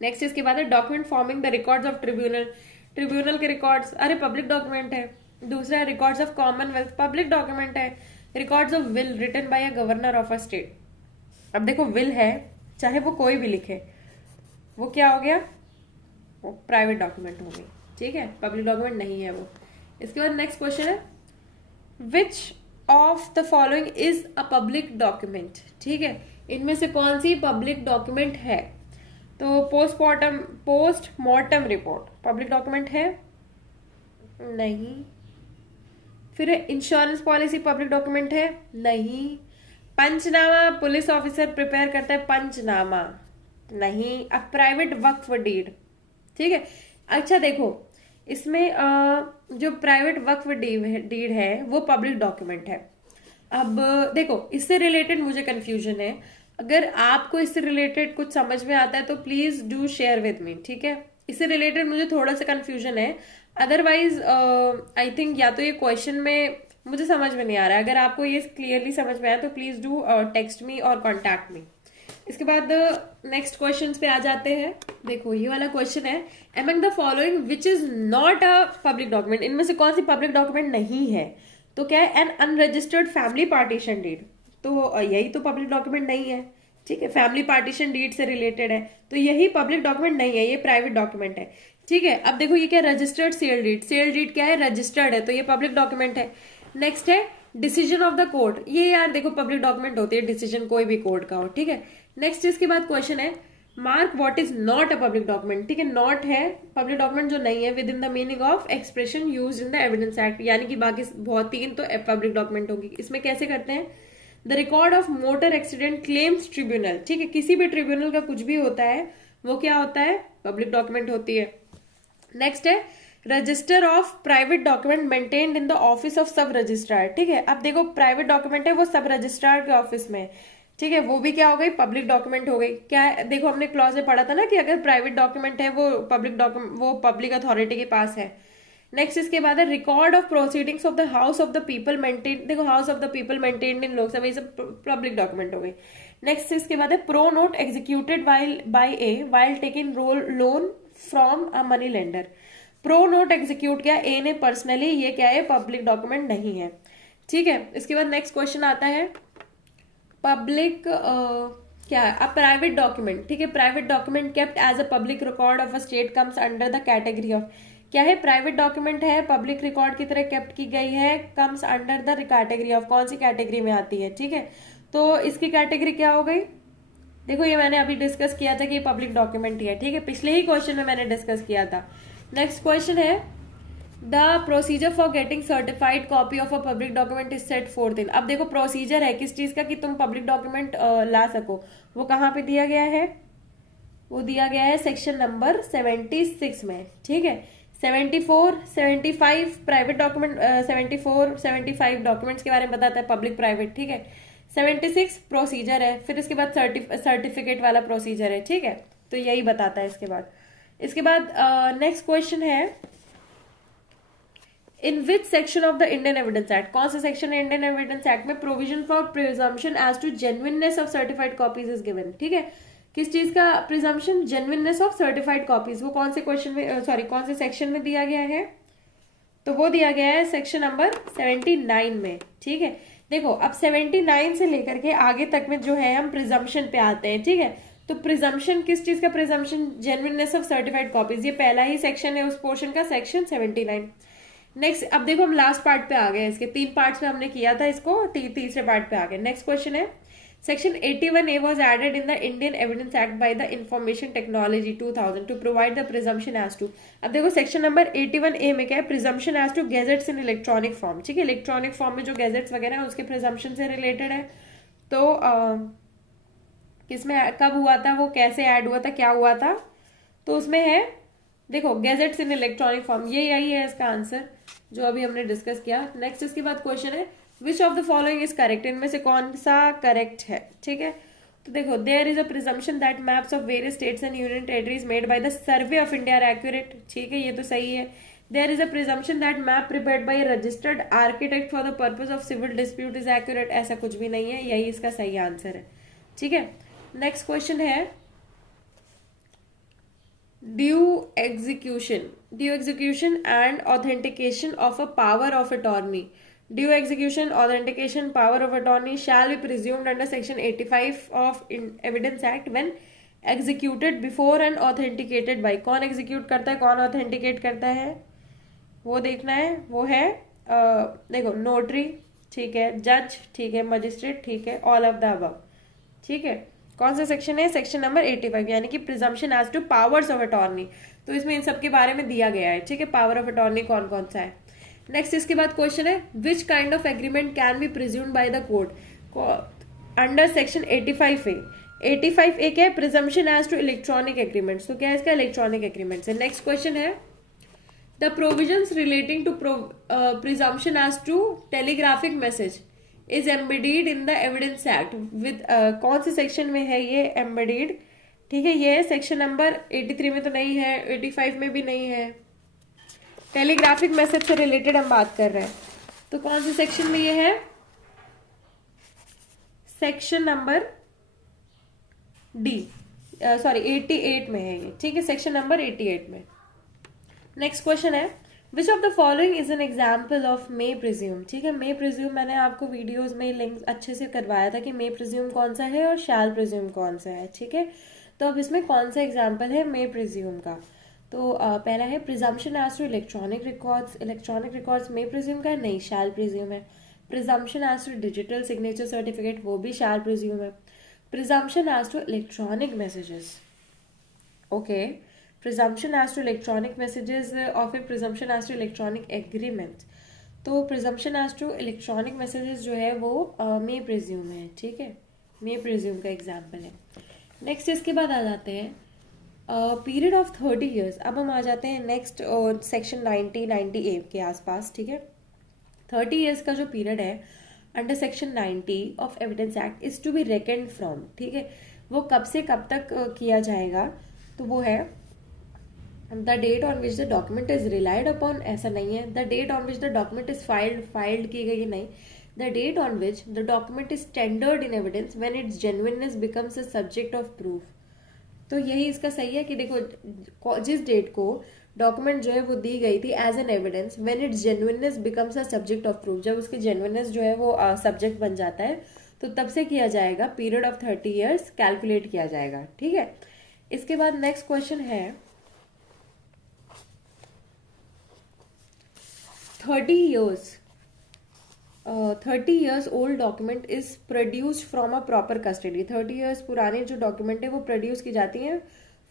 नेक्स्ट इसके बाद है document forming the records of tribunal, tribunal के रिकॉर्ड्स, अरे पब्लिक डॉक्यूमेंट है। दूसरा है records of commonwealth, public document है। Records of will written by a governor of a state, अब देखो विल है चाहे वो कोई भी लिखे, वो क्या हो गया, वो प्राइवेट डॉक्यूमेंट हो गई, ठीक है, पब्लिक डॉक्यूमेंट नहीं है वो। इसके बाद नेक्स्ट क्वेश्चन है which of the following is a public document, ठीक है, इनमें से कौन सी पब्लिक डॉक्यूमेंट है। तो पोस्टमार्टम रिपोर्ट पब्लिक डॉक्यूमेंट है नहीं। फिर इंश्योरेंस पॉलिसी पब्लिक डॉक्यूमेंट है नहीं। पंचनामा पुलिस ऑफिसर प्रिपेयर करता है, पंचनामा नहीं। अब प्राइवेट वक्फ डीड, ठीक है। अच्छा देखो इसमें जो प्राइवेट वक्फ डीड है वो पब्लिक डॉक्यूमेंट है। अब देखो इससे रिलेटेड मुझे कंफ्यूजन है, अगर आपको इससे रिलेटेड कुछ समझ में आता है तो please do share with me, ठीक है। इससे रिलेटेड मुझे थोड़ा सा कंफ्यूजन है, अदरवाइज आई थिंक या तो ये क्वेश्चन में मुझे समझ में नहीं आ रहा है, अगर आपको ये क्लियरली समझ में आया तो प्लीज डू टेक्स्ट मी और कॉन्टैक्ट मी। इसके बाद नेक्स्ट क्वेश्चन पे आ जाते हैं। देखो ये वाला क्वेश्चन है among the following which is not a public document, इनमें से कौन सी पब्लिक डॉक्यूमेंट नहीं है। तो क्या है, an unregistered family partition deed, तो यही तो पब्लिक डॉक्यूमेंट नहीं है, ठीक है, फैमिली पार्टीशन डीड से रिलेटेड है तो यही पब्लिक डॉक्यूमेंट नहीं है, ये प्राइवेट डॉक्यूमेंट है, ठीक है। अब देखो ये क्या, registered sale deed, sale deed क्या है, रजिस्टर्ड है तो ये पब्लिक डॉक्यूमेंट है। नेक्स्ट है डिसीजन ऑफ द कोर्ट, ये यार देखो पब्लिक डॉक्यूमेंट होती है, डिसीजन कोई भी कोर्ट का हो, ठीक है। नेक्स्ट इसके बाद क्वेश्चन है mark what is not a public document, ठीक है, नॉट है पब्लिक डॉक्यूमेंट जो नहीं है with in the meaning of expression used in the evidence act, यानी कि बाकी बहुत तीन तो पब्लिक डॉक्यूमेंट होगी। इसमें कैसे करते हैं, the record of motor accident claims tribunal, ठीक है, किसी भी ट्रिब्यूनल का कुछ भी होता है वो क्या होता है, पब्लिक डॉक्यूमेंट होती है। नेक्स्ट है register of private document maintained in the office of सब रजिस्ट्रार, ठीक है। अब देखो प्राइवेट डॉक्यूमेंट है वो सब रजिस्ट्रार के ऑफिस में, ठीक है, वो भी क्या हो गई, पब्लिक डॉक्यूमेंट हो गई। क्या है, देखो हमने क्लॉज में पढ़ा था ना कि अगर प्राइवेट डॉक्यूमेंट है वो पब्लिक डॉक्यूमेंट, वो पब्लिक अथॉरिटी के पास है। नेक्स्ट इसके बाद है record of proceedings of the house of the people maintain, देखो house of the people maintained इन लोकसभा, ये सब पब्लिक डॉक्यूमेंट हो गई। नेक्स्ट इसके बाद है pro note executed while by a while taking roll loan from a money lender. Pro note execute किया A ने पर्सनली, ये क्या है, पब्लिक डॉक्यूमेंट नहीं है। ठीक है, इसके बाद नेक्स्ट क्वेश्चन आता है पब्लिक क्या है, अ प्राइवेट डॉक्यूमेंट। ठीक है, private document kept as a public record of a state comes under the category of, क्या है, प्राइवेट डॉक्यूमेंट है, पब्लिक रिकॉर्ड की तरह केप्ट की गई है, comes under the category of, कौन सी कैटेगरी में आती है। ठीक है, तो इसकी कैटेगरी क्या हो गई, देखो ये मैंने अभी डिस्कस किया था कि ये पब्लिक डॉक्यूमेंट ही है। ठीक है, पिछले ही क्वेश्चन में मैंने डिस्कस किया था। नेक्स्ट क्वेश्चन है the procedure for getting certified copy of a public document is set forth in. अब देखो प्रोसीजर है किस चीज का कि तुम पब्लिक डॉक्यूमेंट ला सको, वो कहाँ पे दिया गया है, वो दिया गया है सेक्शन नंबर 76 में। ठीक है, 74, 75 प्राइवेट डॉक्यूमेंट, 74, 75 डॉक्यूमेंट्स के बारे में बताता है, पब्लिक प्राइवेट। ठीक है, 76 प्रोसीजर है, फिर इसके बाद सर्टिफिकेट वाला प्रोसीजर है। ठीक है, तो यही बताता है इसके बाद नेक्स्ट क्वेश्चन है in which section of the Indian evidence act, कौन सा सेक्शन है इंडियन एविडेंस एक्ट में provision for presumption as to genuineness of certified copies is given. ठीक है, किस चीज का presumption, genuineness of certified copies, वो कौन से क्वेश्चन में, सॉरी कौन से सेक्शन में दिया गया है, तो वो दिया गया है सेक्शन नंबर 79 में। ठीक है, देखो अब 79 से लेकर के आगे तक में जो है हम प्रिजम्पशन पे आते हैं। ठीक है, तो प्रिजम्पशन किस चीज का presumption, genuineness of certified copies, ये पहला ही सेक्शन है उस पोर्शन का, सेक्शन 79। नेक्स्ट अब देखो हम लास्ट पार्ट पे आ गए, इसके 3 पार्ट्स में हमने किया था इसको, तीसरे पार्ट पे आ गए। नेक्स्ट क्वेश्चन है section 81A was added in the Indian Evidence Act by the Information Technology 2000 to provide the presumption as to, अब देखो सेक्शन नंबर 81A में क्या है, presumption as to gazettes in electronic form. ठीक है, electronic form में जो gadgets वगैरह है उसके प्रिजम्पशन से रिलेटेड है। तो किसमें कब हुआ था, वो कैसे ऐड हुआ था, क्या हुआ था, तो उसमें है देखो गैजेट्स इन इलेक्ट्रॉनिक फॉर्म, ये यही है इसका आंसर जो अभी हमने डिस्कस किया। नेक्स्ट इसके बाद क्वेश्चन है which of the following is correct, इनमें से कौन सा करेक्ट है। ठीक है, तो देखो there is a presumption that maps of various states and union territories made by the survey of India are accurate. ठीक है, ये तो सही है। There is a presumption that map prepared by registered architect for the purpose of civil dispute is accurate, ऐसा कुछ भी नहीं है, यही इसका सही आंसर है। ठीक है, नेक्स्ट क्वेश्चन है due execution and authentication of a power of attorney. Due execution, authentication, power of attorney shall be presumed under section 85 of Evidence Act when executed before and authenticated by, कौन execute करता है, कौन authenticate करता है, वो देखना है। वो है देखो नोटरी, ठीक है, जज, ठीक है, मजिस्ट्रेट, ठीक है, ऑल ऑफ द अबव। ठीक है, कौन सा सेक्शन है, सेक्शन नंबर 85, यानी कि presumption as to powers of attorney, तो इसमें इन सब के बारे में दिया गया है। ठीक है, पावर ऑफ अटॉर्नी कौन कौन सा है। नेक्स्ट इसके बाद क्वेश्चन है which kind of agreement can be presumed by the court under section 85A। 85A क्या है, presumption as to electronic agreements, तो क्या है इसका, इलेक्ट्रॉनिक एग्रीमेंट्स है। नेक्स्ट क्वेश्चन है the provisions relating to presumption as to telegraphic message is embedded in the evidence act with, कौन से सेक्शन में है ये एम्बेडेड। ठीक है, ये सेक्शन नंबर 83 में तो नहीं है, 85 में भी नहीं है, टेलीग्राफिक मैसेज से रिलेटेड हम बात कर रहे हैं, तो कौन से सेक्शन में ये है, सेक्शन नंबर डी, सॉरी 88 में है ये। ठीक है, सेक्शन नंबर 88 में। नेक्स्ट क्वेश्चन है which of the following is an example of May presume. ठीक है, मे प्रिज्यूम मैंने आपको वीडियोज में लिंक अच्छे से करवाया था कि मे प्रिज्यूम कौन सा है और शैल प्रिज्यूम कौन सा है। ठीक है, तो अब इसमें कौन सा एग्जाम्पल है मे प्रिज्यूम का, तो पहला है presumption as to electronic records, electronic records में प्रिज्यूम का है, नहीं शैल प्रिज्यूम है। Presumption as to digital signature certificate, वो भी शैल प्रिज्यूम है। Presumption as to electronic messages, okay, presumption as to electronic messages और फिर presumption as to electronic agreement, तो presumption as to electronic messages जो है वो मे प्रिज्यूम है। ठीक है, मे प्रिज्यूम का एग्जाम्पल है। नेक्स्ट इसके बाद आ जाते हैं पीरियड ऑफ 30 ईयर्स। अब हम आ जाते हैं नेक्स्ट सेक्शन 90A के आसपास। ठीक है, 30 ईयर्स का जो पीरियड है under section 90 of evidence act is to be reckoned from, ठीक है, वो कब से कब तक किया जाएगा, तो वो है the date on which the document is relied upon, ऐसा नहीं है, the date on which the document is filed की गई, नहीं, the date on which the document is tendered in evidence when its genuineness becomes a subject of proof. तो यही इसका सही है कि देखो जिस डेट को डॉक्यूमेंट जो है वो दी गई थी as an evidence when its genuineness becomes a subject of proof, जब उसकी जेन्युइननेस जो है वो सब्जेक्ट बन जाता है तो तब से किया जाएगा, पीरियड ऑफ 30 ईयर्स कैलकुलेट किया जाएगा, ठीक है। इसके बाद नेक्स्ट क्वेश्चन है 30 years old document is produced from a proper custody। 30 years पुराने जो डॉक्यूमेंट है वो प्रोड्यूस की जाती हैं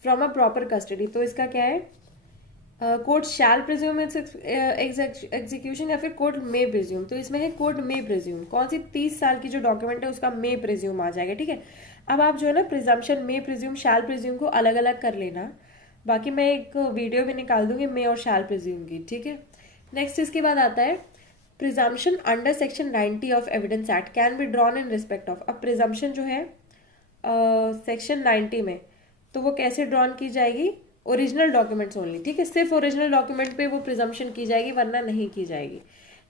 फ्रॉम अ प्रॉपर कस्टडी। तो इसका क्या है, court shall presume its execution या फिर कोर्ट मे प्रिज्यूम। तो इसमें है कोर्ट मे प्रिज्यूम, कौन सी 30 साल की जो डॉक्यूमेंट है उसका मे प्रिज्यूम आ जाएगा, ठीक है। अब आप जो है ना प्रिजम्पशन मे प्रिज्यूम शैल प्रिज्यूम को अलग अलग कर लेना, बाकी मैं एक वीडियो भी निकाल दूंगी मे और शैल प्रिज्यूम की, ठीक है। नेक्स्ट इसके बाद आता है presumption under section 90 of evidence act can be drawn in respect of. अब प्रिजम्पशन जो है सेक्शन 90 में, तो वो कैसे ड्रॉन की जाएगी, ओरिजिनल डॉक्यूमेंट्स ओनली, ठीक है, सिर्फ ओरिजिनल डॉक्यूमेंट पे वो प्रिजम्पशन की जाएगी वरना नहीं की जाएगी।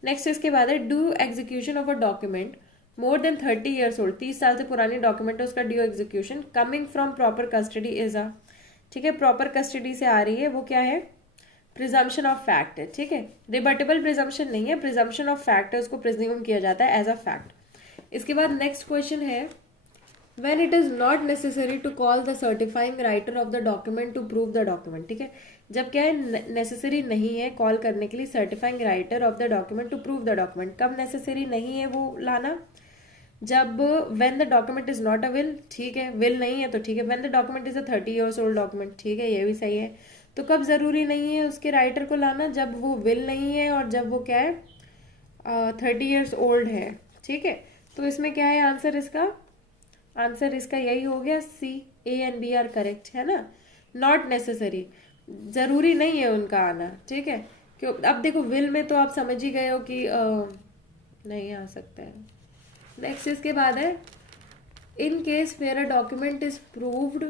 नेक्स्ट इसके बाद है do execution of a document more than 30 years old, 30 साल से पुरानी डॉक्यूमेंट है उसका due execution coming from proper custody is a, ठीक है, प्रॉपर कस्टडी से आ रही है, वो क्या है, प्रिजम्पशन ऑफ फैक्ट है, ठीक है, रिबटेबल प्रिजम्पशन नहीं है, प्रिजम्पशन ऑफ फैक्ट है, उसको प्रिज्यूम किया जाता है एज अ फैक्ट। इसके बाद नेक्स्ट क्वेश्चन है when it is not necessary to call the certifying writer of the document to prove the document, ठीक है, जब क्या है नेसेसरी नहीं है कॉल करने के लिए certifying writer of the document to prove the document, कब नेसेसरी नहीं है वो लाना, जब when the document is not a will, ठीक है, will नहीं है तो ठीक है, when the document is a 30 years old document, ठीक है, ये भी सही है। तो कब जरूरी नहीं है उसके राइटर को लाना, जब वो will नहीं है और जब वो क्या है 30 years old है, ठीक है। तो इसमें क्या है आंसर, इसका यही हो गया, C, A and B are correct, है ना, नॉट नेसेसरी, जरूरी नहीं है उनका आना, ठीक है। क्यों, अब देखो विल में तो आप समझ ही गए हो कि नहीं आ सकता है। नेक्स्ट इसके बाद है in case where a document is proved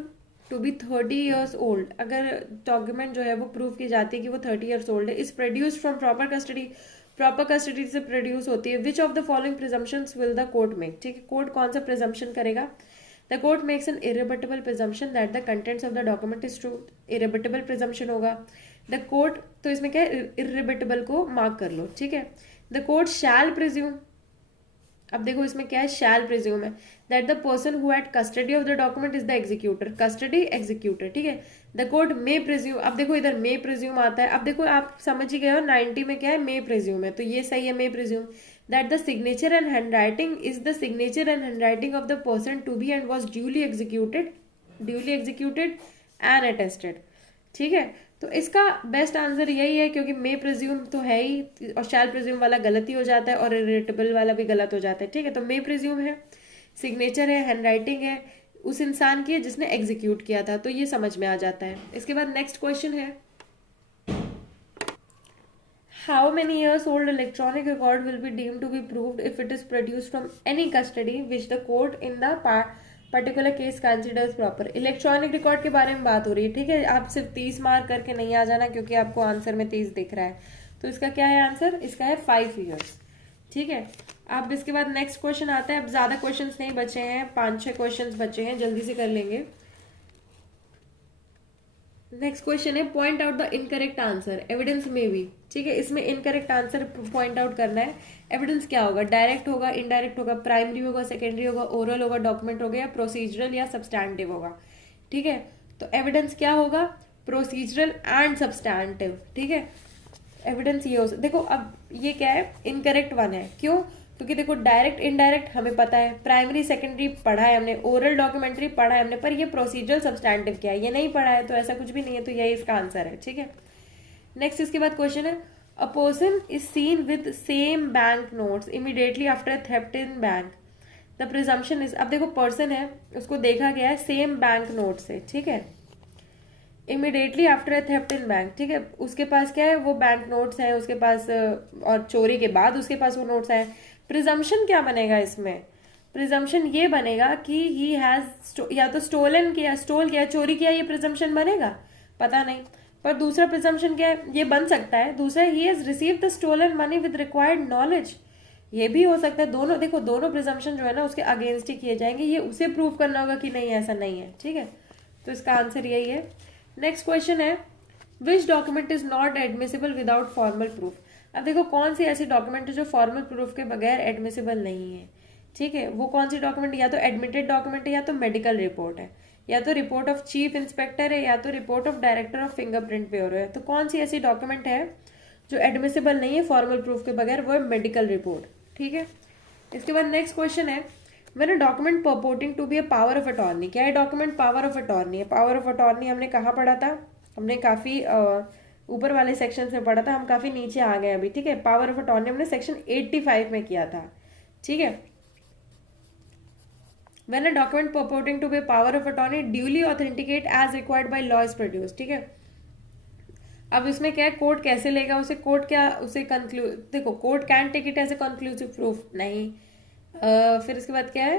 to be 30 years old, अगर डॉक्यूमेंट जो है वो प्रूव की जाती है कि वो 30 ईयर्स ओल्ड है, is produce from proper custody, proper custody से प्रोड्यूस होती है, which of the following presumptions will the court make, ठीक है, कोर्ट कौन सा प्रिजम्पशन करेगा, the court makes an irrebuttable presumption that the contents of the document is true, irrebuttable presumption होगा the court, तो इसमें क्या है इरिबेटेबल को मार्क कर लो, ठीक है। द कोर्ट शैल प्रिज्यूम, अब देखो इसमें क्या है शैल प्रिज्यूम है, that the person who had custody of the document is the executor, custody executor, ठीक है। द कोर्ट मे प्रिज्यूम, अब देखो इधर मे प्रिज्यूम आता है, अब देखो आप समझ ही गए हो 90 में क्या है मे प्रिज्यूम है, तो ये सही है may presume, that the signature and hand writing is the signature and hand writing of the person to be and was duly executed and attested, ठीक है। तो इसका बेस्ट आंसर यही है, क्योंकि मे प्रिज्यूम तो है ही और शैल प्रिज्यूम वाला गलत ही हो जाता है और इरिटेबल वाला भी गलत हो जाता है, ठीक है। तो मे प्रिज्यूम है, सिग्नेचर है, हैंड राइटिंग है, उस इंसान की है जिसने एग्जीक्यूट किया था, तो ये समझ में आ जाता है। इसके बाद नेक्स्ट क्वेश्चन है how many years old electronic record will be deemed to be proved if it is produced from any custody which the court in the particular case considers proper. Electronic record के बारे में बात हो रही है, ठीक है, आप सिर्फ 30 मार्क करके नहीं आ जाना क्योंकि आपको आंसर में 30 दिख रहा है, तो इसका क्या है आंसर, इसका है 5 ईयर्स, ठीक है। अब इसके बाद नेक्स्ट क्वेश्चन आता है, अब ज्यादा क्वेश्चंस नहीं बचे हैं, 5-6 क्वेश्चंस बचे हैं, जल्दी से कर लेंगे। नेक्स्ट क्वेश्चन है point out the incorrect answer evidence में भी, ठीक है, इसमें इनकरेक्ट आंसर पॉइंट आउट करना है। एविडेंस क्या होगा, डायरेक्ट होगा, इनडायरेक्ट होगा, प्राइमरी होगा, सेकेंडरी होगा, ओरल होगा, डॉक्यूमेंट होगा, या प्रोसीजरल या सब्सटैंटिव होगा, ठीक है। तो एविडेंस क्या होगा, प्रोसीजरल एंड सब्सटैंटिव, ठीक है। एविडेंस ये हो, देखो अब ये क्या है इनकरेक्ट वन है, क्यों, क्योंकि देखो डायरेक्ट इनडायरेक्ट हमें पता है, प्राइमरी सेकेंडरी पढ़ा है हमने, ओरल डॉक्यूमेंट्री पढ़ा है हमने, पर ये प्रोसीजरल सब्सटैंटिव क्या है ये नहीं पढ़ा है, तो ऐसा कुछ भी नहीं है, तो यही इसका आंसर है, ठीक है। नेक्स्ट इसके बाद क्वेश्चन है a person is seen with same bank notes immediately after a theft in bank, the presumption is, अब देखो पर्सन है उसको देखा गया है सेम बैंक नोट से, ठीक है, immediately after a theft in bank, ठीक है, उसके पास क्या है वो बैंक नोट्स हैं उसके पास, और चोरी के बाद उसके पास वो नोट्स हैं, प्रिजम्पशन क्या बनेगा इसमें? प्रिजम्पशन ये बनेगा कि ही हैज या तो स्टोलन किया, स्टोल किया, चोरी किया, ये प्रिजम्पशन बनेगा? पता नहीं। पर दूसरा प्रिजम्पशन क्या है? ये बन सकता है। दूसरा, he has received the stolen money with required knowledge, ये भी हो सकता है। दोनों देखो, दोनों प्रिजम्पशन जो है ना उसके अगेंस्ट ही किए जाएंगे। ये उसे प्रूव करना होगा कि नहीं ऐसा नहीं है, ठीक है। तो इसका आंसर यही है। नेक्स्ट क्वेश्चन है, which document is not admissible without formal proof. अब देखो कौन सी ऐसी डॉक्यूमेंट है जो फॉर्मल प्रूफ के बगैर एडमिसिबल नहीं है, ठीक है। वो कौन सी डॉक्यूमेंट? या तो एडमिटेड डॉक्यूमेंट है, या तो मेडिकल रिपोर्ट है, या तो रिपोर्ट ऑफ चीफ इंस्पेक्टर है, या तो report of director of fingerprint bureau है। तो कौन सी ऐसी डॉक्यूमेंट है जो एडमिसिबल नहीं है फॉर्मल प्रूफ के बगैर? वो है मेडिकल रिपोर्ट, ठीक है। इसके बाद नेक्स्ट क्वेश्चन है, when a document purporting to be a power of attorney. क्या है डॉक्यूमेंट? पावर ऑफ अटॉर्नी है। पावर ऑफ अटॉर्नी हमने कहाँ पढ़ा था? हमने काफी ऊपर वाले सेक्शन में पढ़ा था, हम काफी नीचे आ गए अभी, ठीक है। पावर ऑफ अटॉर्नी हमने सेक्शन 85 में किया था, ठीक है। When a document purporting to be a power of attorney duly authenticate as required by law is produced, ठीक है। अब इसमें क्या है, कोर्ट कैसे लेगा उसे? कोर्ट क्या उसे देखो, court can take it as a conclusive proof, नहीं। फिर इसके बाद क्या है,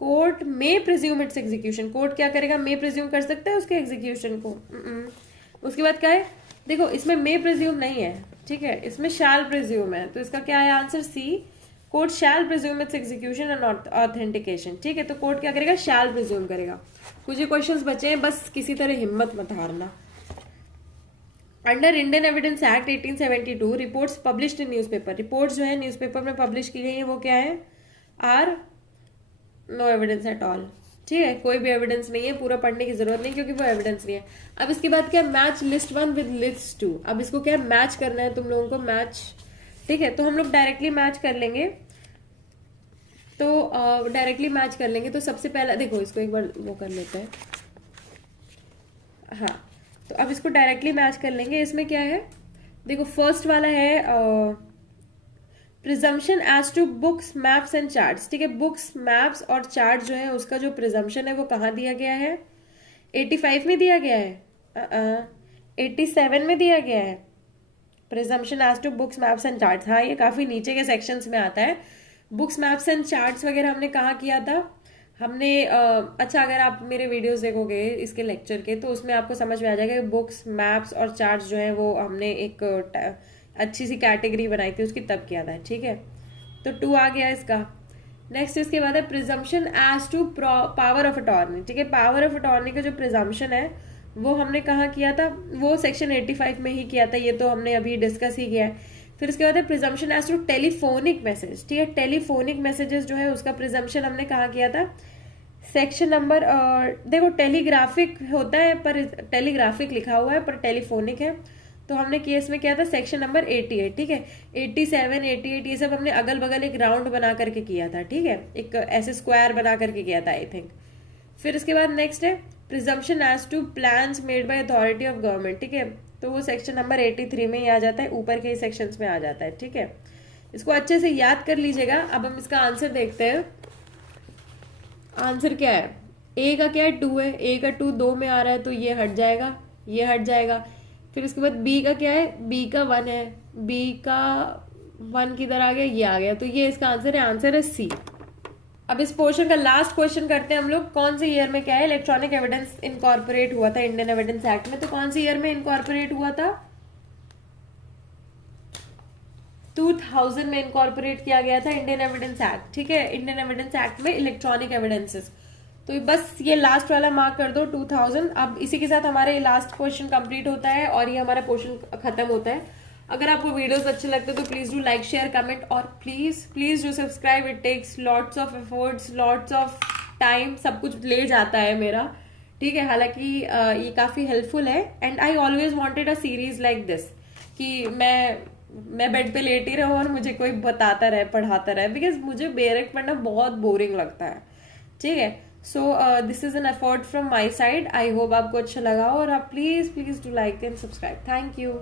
court may presume its execution. Court क्या करेगा? मे प्रिज्यूम कर सकता है उसके एग्जीक्यूशन को। उसके बाद क्या है, देखो इसमें मे प्रिज्यूम नहीं है, ठीक है, इसमें शैल प्रिज्यूम है। तो इसका क्या है answer? C, court shall presume its execution and authentication, ठीक है। तो कोर्ट क्या करेगा? शैल प्रिज्यूम करेगा। कुछ ही क्वेश्चंस बचे हैं, बस किसी तरह हिम्मत मत हारना। Under Indian evidence act 1872 reports published in newspaper. Reports जो है न्यूज़पेपर में पब्लिश की गई है, वो क्या है? Are no evidence at all, ठीक है। कोई भी एविडेंस नहीं है, पूरा पढ़ने की जरूरत नहीं क्योंकि वो एविडेंस नहीं है। अब इसके बाद क्या? Match list 1 with list 2। अब इसको क्या मैच करना है तुम लोगों को, मैच, ठीक है। तो हम लोग डायरेक्टली मैच कर लेंगे। तो डायरेक्टली मैच कर लेंगे। तो सबसे पहला देखो, इसको एक बार वो कर लेते हैं, हाँ। तो अब इसको डायरेक्टली मैच कर लेंगे। इसमें क्या है, देखो फर्स्ट वाला है presumption as to books, maps and charts, ठीक है। बुक्स, मैप्स और चार्ट जो है उसका जो प्रिजम्पशन है वो कहाँ दिया गया है? 85 में दिया गया है, 87 में दिया गया है। Presumption as to books, maps and charts, हाँ ये काफी नीचे के सेक्शंस में आता है। बुक्स, मैप्स एंड चार्ट्स वगैरह हमने कहाँ किया था? हमने अच्छा, अगर आप मेरे वीडियोस देखोगे इसके लेक्चर के तो उसमें आपको समझ में आ जाएगा कि बुक्स, मैप्स और चार्ट्स जो है वो हमने एक अच्छी सी कैटेगरी बनाई थी उसकी, तब किया था, ठीक है। तो 2 आ गया इसका। नेक्स्ट इसके बाद है presumption as to power of attorney, ठीक है। पावर ऑफ अटॉर्नी का जो प्रिजम्पशन है वो हमने कहाँ किया था? वो सेक्शन 85 में ही किया था, ये तो हमने अभी डिस्कस ही किया है। फिर इसके बाद है presumption as to telephonic message, ठीक है। टेलीफोनिक मैसेजेस जो है उसका प्रिजम्पशन हमने कहाँ किया था? सेक्शन नंबर देखो टेलीग्राफिक होता है पर टेलीग्राफिक लिखा हुआ है पर टेलीफोनिक है, तो हमने केस में किया था सेक्शन नंबर 88, ठीक है। 87, 88 ये सब हमने अगल बगल एक राउंड बना करके किया था, ठीक है, एक ऐसे स्क्वायर बना करके किया था आई थिंक। फिर इसके बाद नेक्स्ट है presumption as to plans made by authority of government, ठीक है। तो वो सेक्शन नंबर 83 में ही आ जाता है, ऊपर के ही सेक्शंस में आ जाता है, ठीक है। इसको अच्छे से याद कर लीजिएगा। अब हम इसका आंसर देखते हैं। आंसर क्या है? ए का क्या है? 2 है। ए का 2 2 में आ रहा है तो ये हट जाएगा, ये हट जाएगा। फिर उसके बाद बी का क्या है? बी का 1 है, बी का 1 किधर आ गया? ये आ गया, तो ये इसका आंसर है। आंसर है सी। अब इस पोर्शन का लास्ट क्वेश्चन करते हैं हम लोग। कौन से ईयर में क्या है इलेक्ट्रॉनिक एविडेंस इनकॉर्पोरेट हुआ था इंडियन एविडेंस एक्ट में? तो कौन से ईयर में इनकॉर्पोरेट हुआ था? 2000 में इनकॉर्पोरेट किया गया था इंडियन एविडेंस एक्ट, ठीक है। इंडियन एविडेंस एक्ट में इलेक्ट्रॉनिक एविडेंसेस, तो बस ये लास्ट वाला मार्क कर दो 2000। अब इसी के साथ हमारे लास्ट क्वेश्चन कंप्लीट होता है और ये हमारा पोर्शन खत्म होता है। अगर आपको वीडियोस अच्छे लगते हैं तो please do like, share, comment और please do subscribe. It takes lots of efforts, lots of time, सब कुछ ले जाता है मेरा, ठीक है। हालांकि ये काफी हेल्पफुल है and I always wanted a series like this कि मैं बेड पे लेटी रहूं और मुझे कोई बताता रहे, पढ़ाता रहे, बिकॉज मुझे बेरेक पढ़ना बहुत बोरिंग लगता है, ठीक है। So this is an effort from my side. I hope आपको अच्छा लगा और आप please do like and subscribe. Thank you.